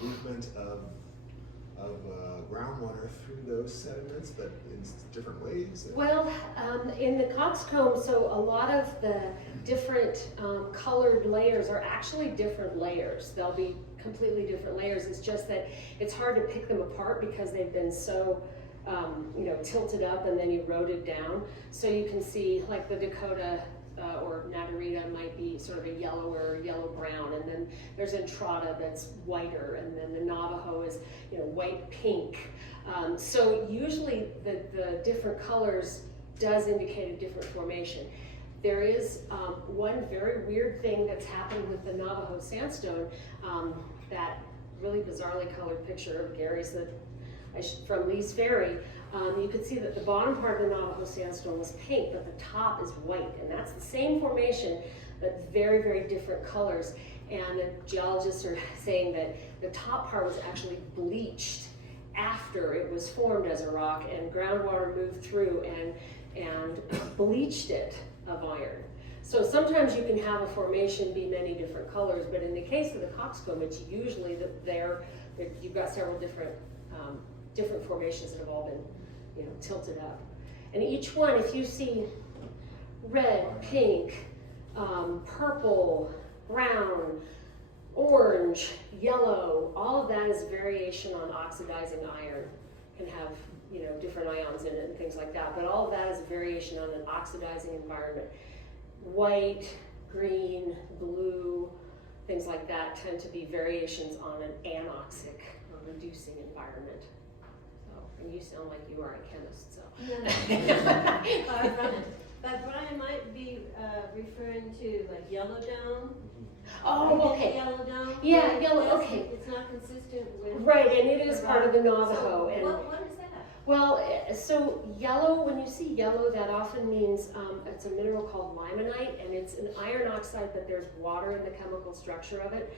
movement of groundwater through those sediments, but in different ways? Well, in the coxcomb, so a lot of the different colored layers are actually different layers. They'll be completely different layers. It's just that it's hard to pick them apart because they've been so tilted up and then eroded down. So you can see like the Dakota or Nadarita might be sort of a yellower, yellow-brown, and then there's Entrada that's whiter, and then the Navajo is white-pink. So usually the different colors does indicate a different formation. There is one very weird thing that's happened with the Navajo sandstone, that really bizarrely colored picture of Gary's from Lee's Ferry. You could see that the bottom part of the Navajo sandstone was pink, but the top is white, and that's the same formation, but very, very different colors. And the geologists are saying that the top part was actually bleached after it was formed as a rock, and groundwater moved through and bleached it of iron. So sometimes you can have a formation be many different colors, but in the case of the coxcomb, it's usually that you've got several different formations that have all been tilted up. And each one, if you see red, pink, purple, brown, orange, yellow, all of that is variation on oxidizing iron. Can have different ions in it and things like that, but all of that is a variation on an oxidizing environment. White, green, blue, things like that tend to be variations on an anoxic or reducing environment. And you sound like you are a chemist, so. But Brian might be referring to like yellow down. Oh, okay. Yellow down. Yeah, yellow, okay. It's not consistent with. Right, and it is part of the Navajo. So and what is that? Well, so yellow, when you see yellow, that often means it's a mineral called limonite, and it's an iron oxide, but there's water in the chemical structure of it.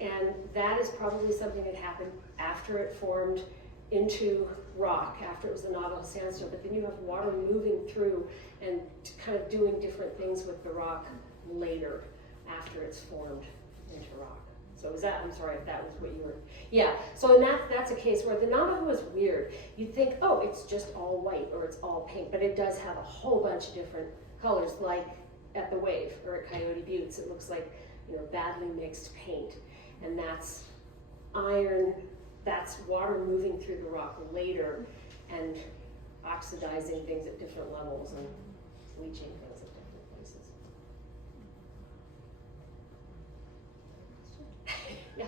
And that is probably something that happened after it formed into rock, after it was the Navajo sandstone, but then you have water moving through and kind of doing different things with the rock later after it's formed into rock. So was that, I'm sorry if that was what you were, yeah. So in that's a case where the Navajo is weird. You'd think, oh, it's just all white or it's all pink, but it does have a whole bunch of different colors, like at the Wave or at Coyote Buttes. It looks like badly mixed paint, and that's iron that's water moving through the rock later and oxidizing things at different levels and leaching things at different places. Yeah.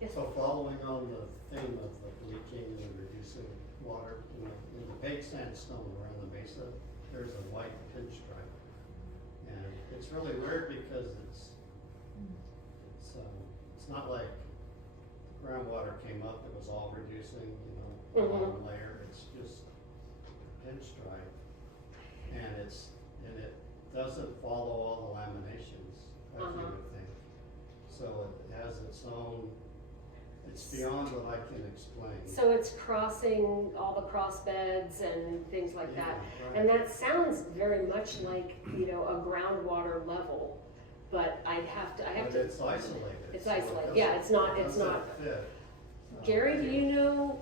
Yes. So following on the theme of the leaching and reducing water, in the baked sandstone around the mesa, there's a white pinstripe. And it's really weird because it's not like groundwater came up, it was all reducing, one layer. It's just pinstripe. And it doesn't follow all the laminations, as you would think. So it has its own, it's beyond what I can explain. So it's crossing all the cross beds and things like that. Right. And that sounds very much like, a groundwater level, but I have But to. it's isolated. It's so it isolated, doesn't- yeah, it's not. fit. Gary, do you,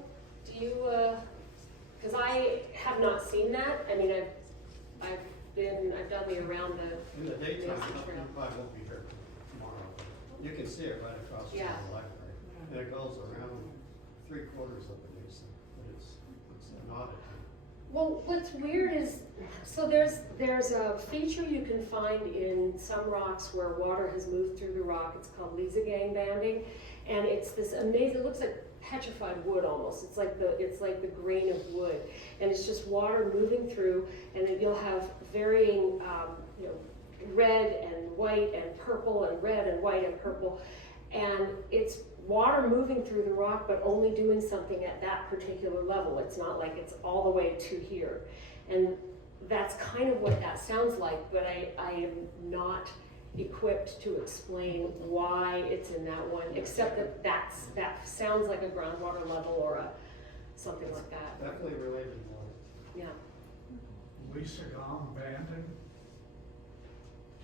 because I have not seen that. I mean, I've done the around the. In the daytime, Mesa you Trail. probably won't be here tomorrow, but you can see it right across from Yeah. the library. And it goes around 3/4 of the mesa, but it's an oddity. Well, what's weird is, so there's a feature you can find in some rocks where water has moved through the rock. It's called Liesegang banding, and it's this amazing. It looks like petrified wood almost. It's like the grain of wood, and it's just water moving through, and then you'll have varying, red and white and purple and red and white and purple, and it's water moving through the rock, but only doing something at that particular level. It's not like it's all the way to here. And that's kind of what that sounds like, but I am not equipped to explain why it's in that one, except that sounds like a groundwater level or something like that. Definitely related to water. Yeah. Lisa Gong banding?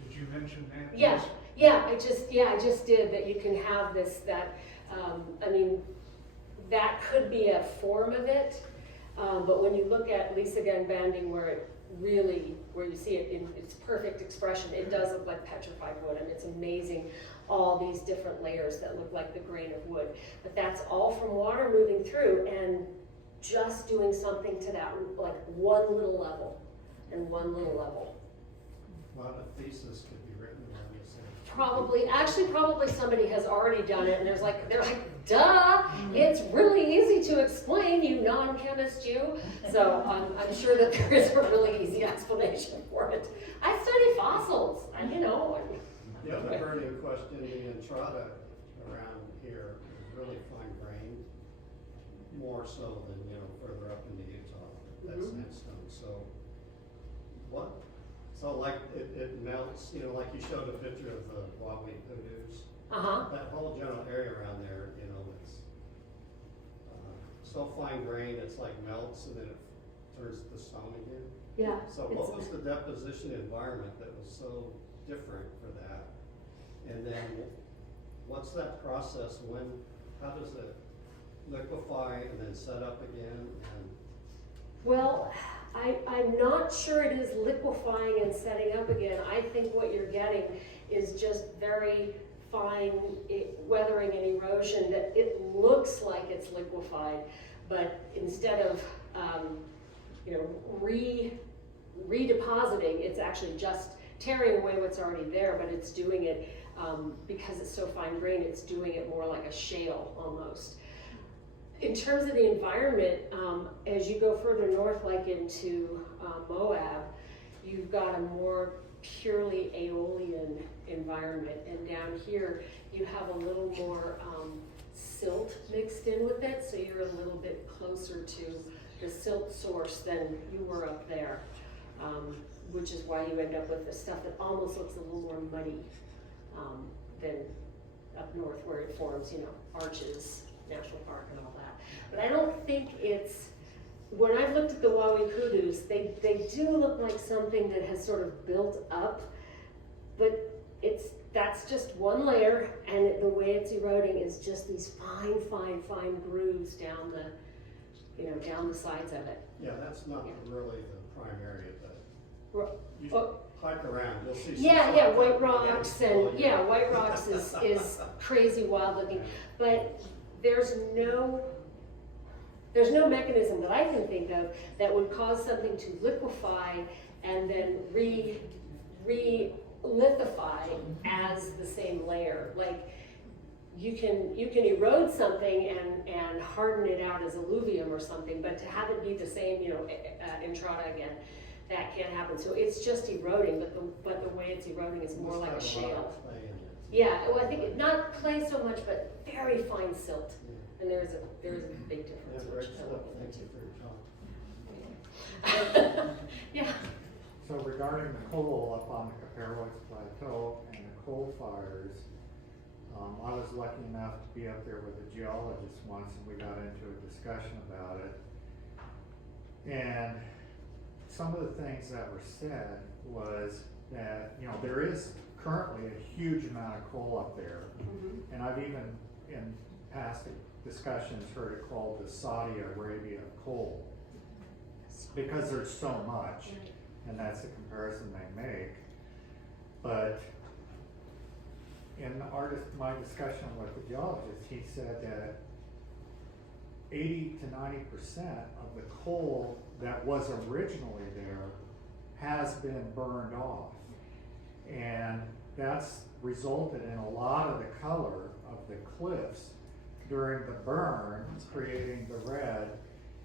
Did you mention that? Yeah, yeah, I just did that. You can have this, that could be a form of it, but when you look at Liesegang banding where you see it in its perfect expression, it does look like petrified wood. I mean, it's amazing, all these different layers that look like the grain of wood. But that's all from water moving through and just doing something to that, like one little level and one little level. Well, a thesis could be written on this. Probably somebody has already done it, and they're like, duh, it's really easy to explain, you non-chemist, you. So I'm sure that there is a really easy explanation for it. I study fossils, The other burning question, the entrada around here is really fine grained, more so than, further up into Utah, that sandstone. So like it melts, like you showed a picture of the Wawi hoodoos. That whole general area around there, it's so fine grained, it's like melts and then it turns to stone again. Yeah. So what was the deposition environment that was so different for that? And then what's that process how does it liquefy and then set up again? Well, I'm not sure it is liquefying and setting up again. I think what you're getting is just very fine weathering and erosion that it looks like it's liquefied, but instead of redepositing, it's actually just tearing away what's already there, but it's doing it because it's so fine grained, it's doing it more like a shale almost. In terms of the environment, as you go further north, like into Moab, you've got a more purely Aeolian environment, and down here you have a little more silt mixed in with it, so you're a little bit closer to the silt source than you were up there, which is why you end up with the stuff that almost looks a little more muddy than up north where it forms, Arches National Park and all that. But I don't think when I've looked at the Wawi hoodoos, they do look like something that has sort of built up, but that's just one layer, and the way it's eroding is just these fine grooves down the sides of it. Yeah, that's not really the prime area, but you Oh, hike around, you'll see. yeah, White Rocks, and White Rocks is crazy wild looking, but there's no mechanism that I can think of that would cause something to liquefy and then re-lithify as the same layer. Like, you can erode something and harden it out as alluvium or something, but to have it be the same, entrada again, that can't happen. So it's just eroding, but the way it's eroding is more like a shale. Yeah, well, I think not clay so much, but very fine silt, and there's a big difference. Yeah, which great I stuff. won't Thank get you into. for your talk. Yeah. So regarding the coal up on the Caparrots Plateau and the coal fires, I was lucky enough to be up there with a geologist once, and we got into a discussion about it. And some of the things that were said was that, there is currently a huge amount of coal up there. Mhm. And I've even in past discussions heard it called the Saudi Arabia of coal, because there's so much, and that's the comparison they make. But in my discussion with the geologist, he said that 80 to 90% of the coal that was originally there has been burned off. And that's resulted in a lot of the color of the cliffs during the burn, creating the red,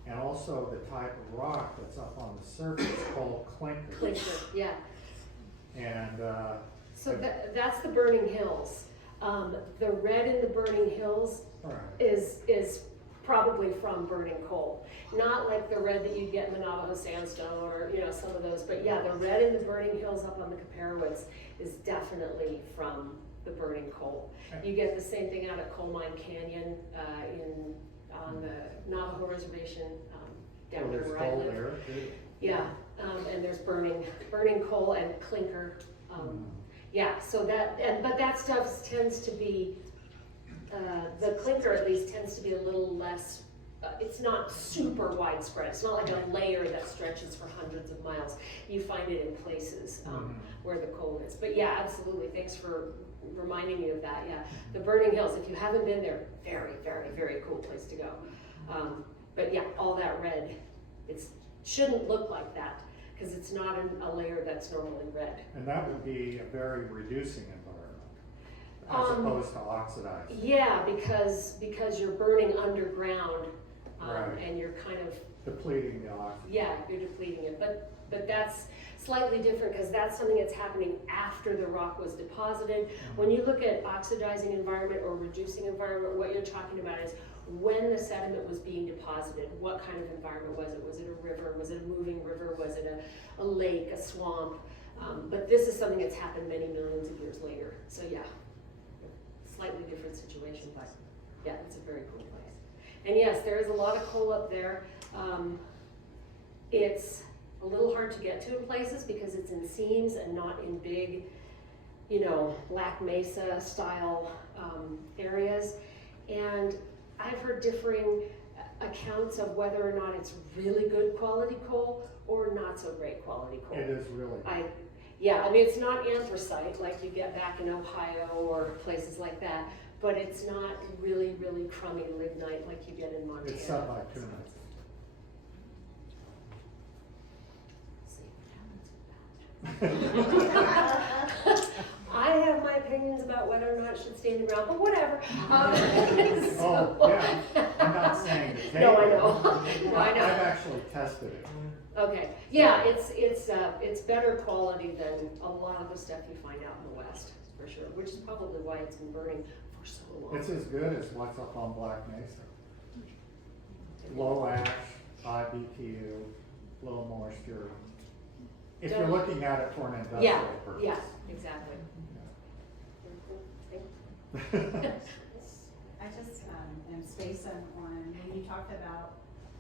and also the type of rock that's up on the surface called clinker. Clinker, yeah. And So that's the burning hills. The red in the burning hills right. is probably from burning coal. Not like the red that you get in the Navajo sandstone or some of those, but yeah, the red in the burning hills up on the Caparrots is definitely from the burning coal. You get the same thing out at Coal Mine Canyon on the Navajo reservation down there There's where I coal live. there too. Yeah, and there's burning coal and clinker. Yeah, so but that stuff tends to be, the clinker at least tends to be a little less, it's not super widespread. It's not like a layer that stretches for hundreds of miles. You find it in places where the coal is. But yeah, absolutely, thanks for reminding me of that. Yeah, the Burning Hills, if you haven't been there, very, very, very cool place to go. But yeah, all that red, it shouldn't look like that, because it's not a layer that's normally red. And that would be a very reducing environment, as opposed to oxidizing. Yeah, because you're burning underground, Right. and you're kind of, Depleting the oxygen. yeah, you're depleting it. But that's slightly different, because that's something that's happening after the rock was deposited. When you look at oxidizing environment or reducing environment, what you're talking about is when the sediment was being deposited, what kind of environment was it? Was it a river? Was it a moving river? Was it a lake, a swamp? But this is something that's happened many millions of years later. So yeah, slightly different situation, but yeah, it's a very cool place. And yes, there is a lot of coal up there. It's a little hard to get to in places because it's in seams and not in big, Black Mesa style areas. And I've heard differing accounts of whether or not it's really good quality coal or not so great quality coal. It is really. It's not anthracite like you get back in Ohio or places like that, but it's not really, really crummy lignite like you get in Montana. It's subbituminous. I have my opinions about whether or not it should stay in the ground, but whatever. Oh, yeah, I'm not saying to take No, I it. know. No, I know. I've actually tested it. Okay, yeah, it's better quality than a lot of the stuff you find out in the West, for sure, which is probably why it's been burning for so long. It's as good as what's up on Black Mesa. Low ash, high BTU, low moisture. If you're looking at it for an industrial purpose. Yeah, exactly. I just am spaced on when you talked about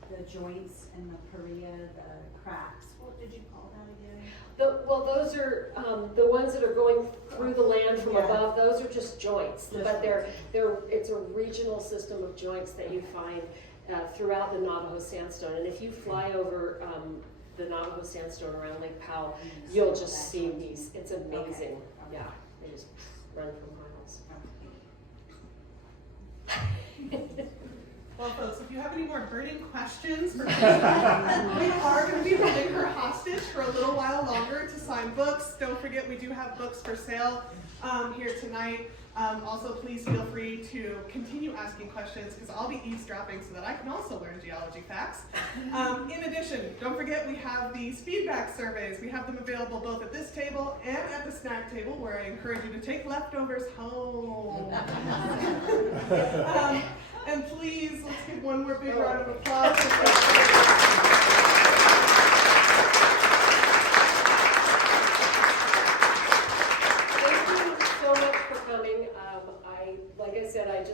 the joints and the paria, the cracks. What did you call that again? Those are the ones that are going through the land from Yeah. above. Those are just joints, Just but it's a regional system of joints that you find throughout the Navajo sandstone. And if you fly over the Navajo sandstone around Lake Powell, you'll just see these. It's amazing. Okay. Yeah, they just run for miles. Okay. if you have any more burning questions for Christa, we are going to be holding her hostage for a little while longer to sign books. Don't forget, we do have books for sale here tonight. Also, please feel free to continue asking questions because I'll be eavesdropping so that I can also learn geology facts. In addition, don't forget we have these feedback surveys. We have them available both at this table and at the snack table, where I encourage you to take leftovers home. And please, let's give one more big round of applause. Like I said,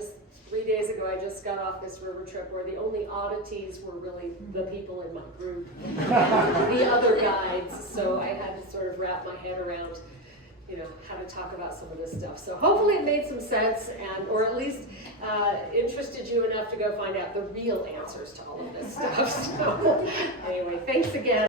3 days ago, I just got off this river trip where the only oddities were really the people in my group, the other guides. So I had to sort of wrap my head around, how to talk about some of this stuff. So hopefully it made some sense, or at least interested you enough to go find out the real answers to all of this stuff. So anyway, thanks again.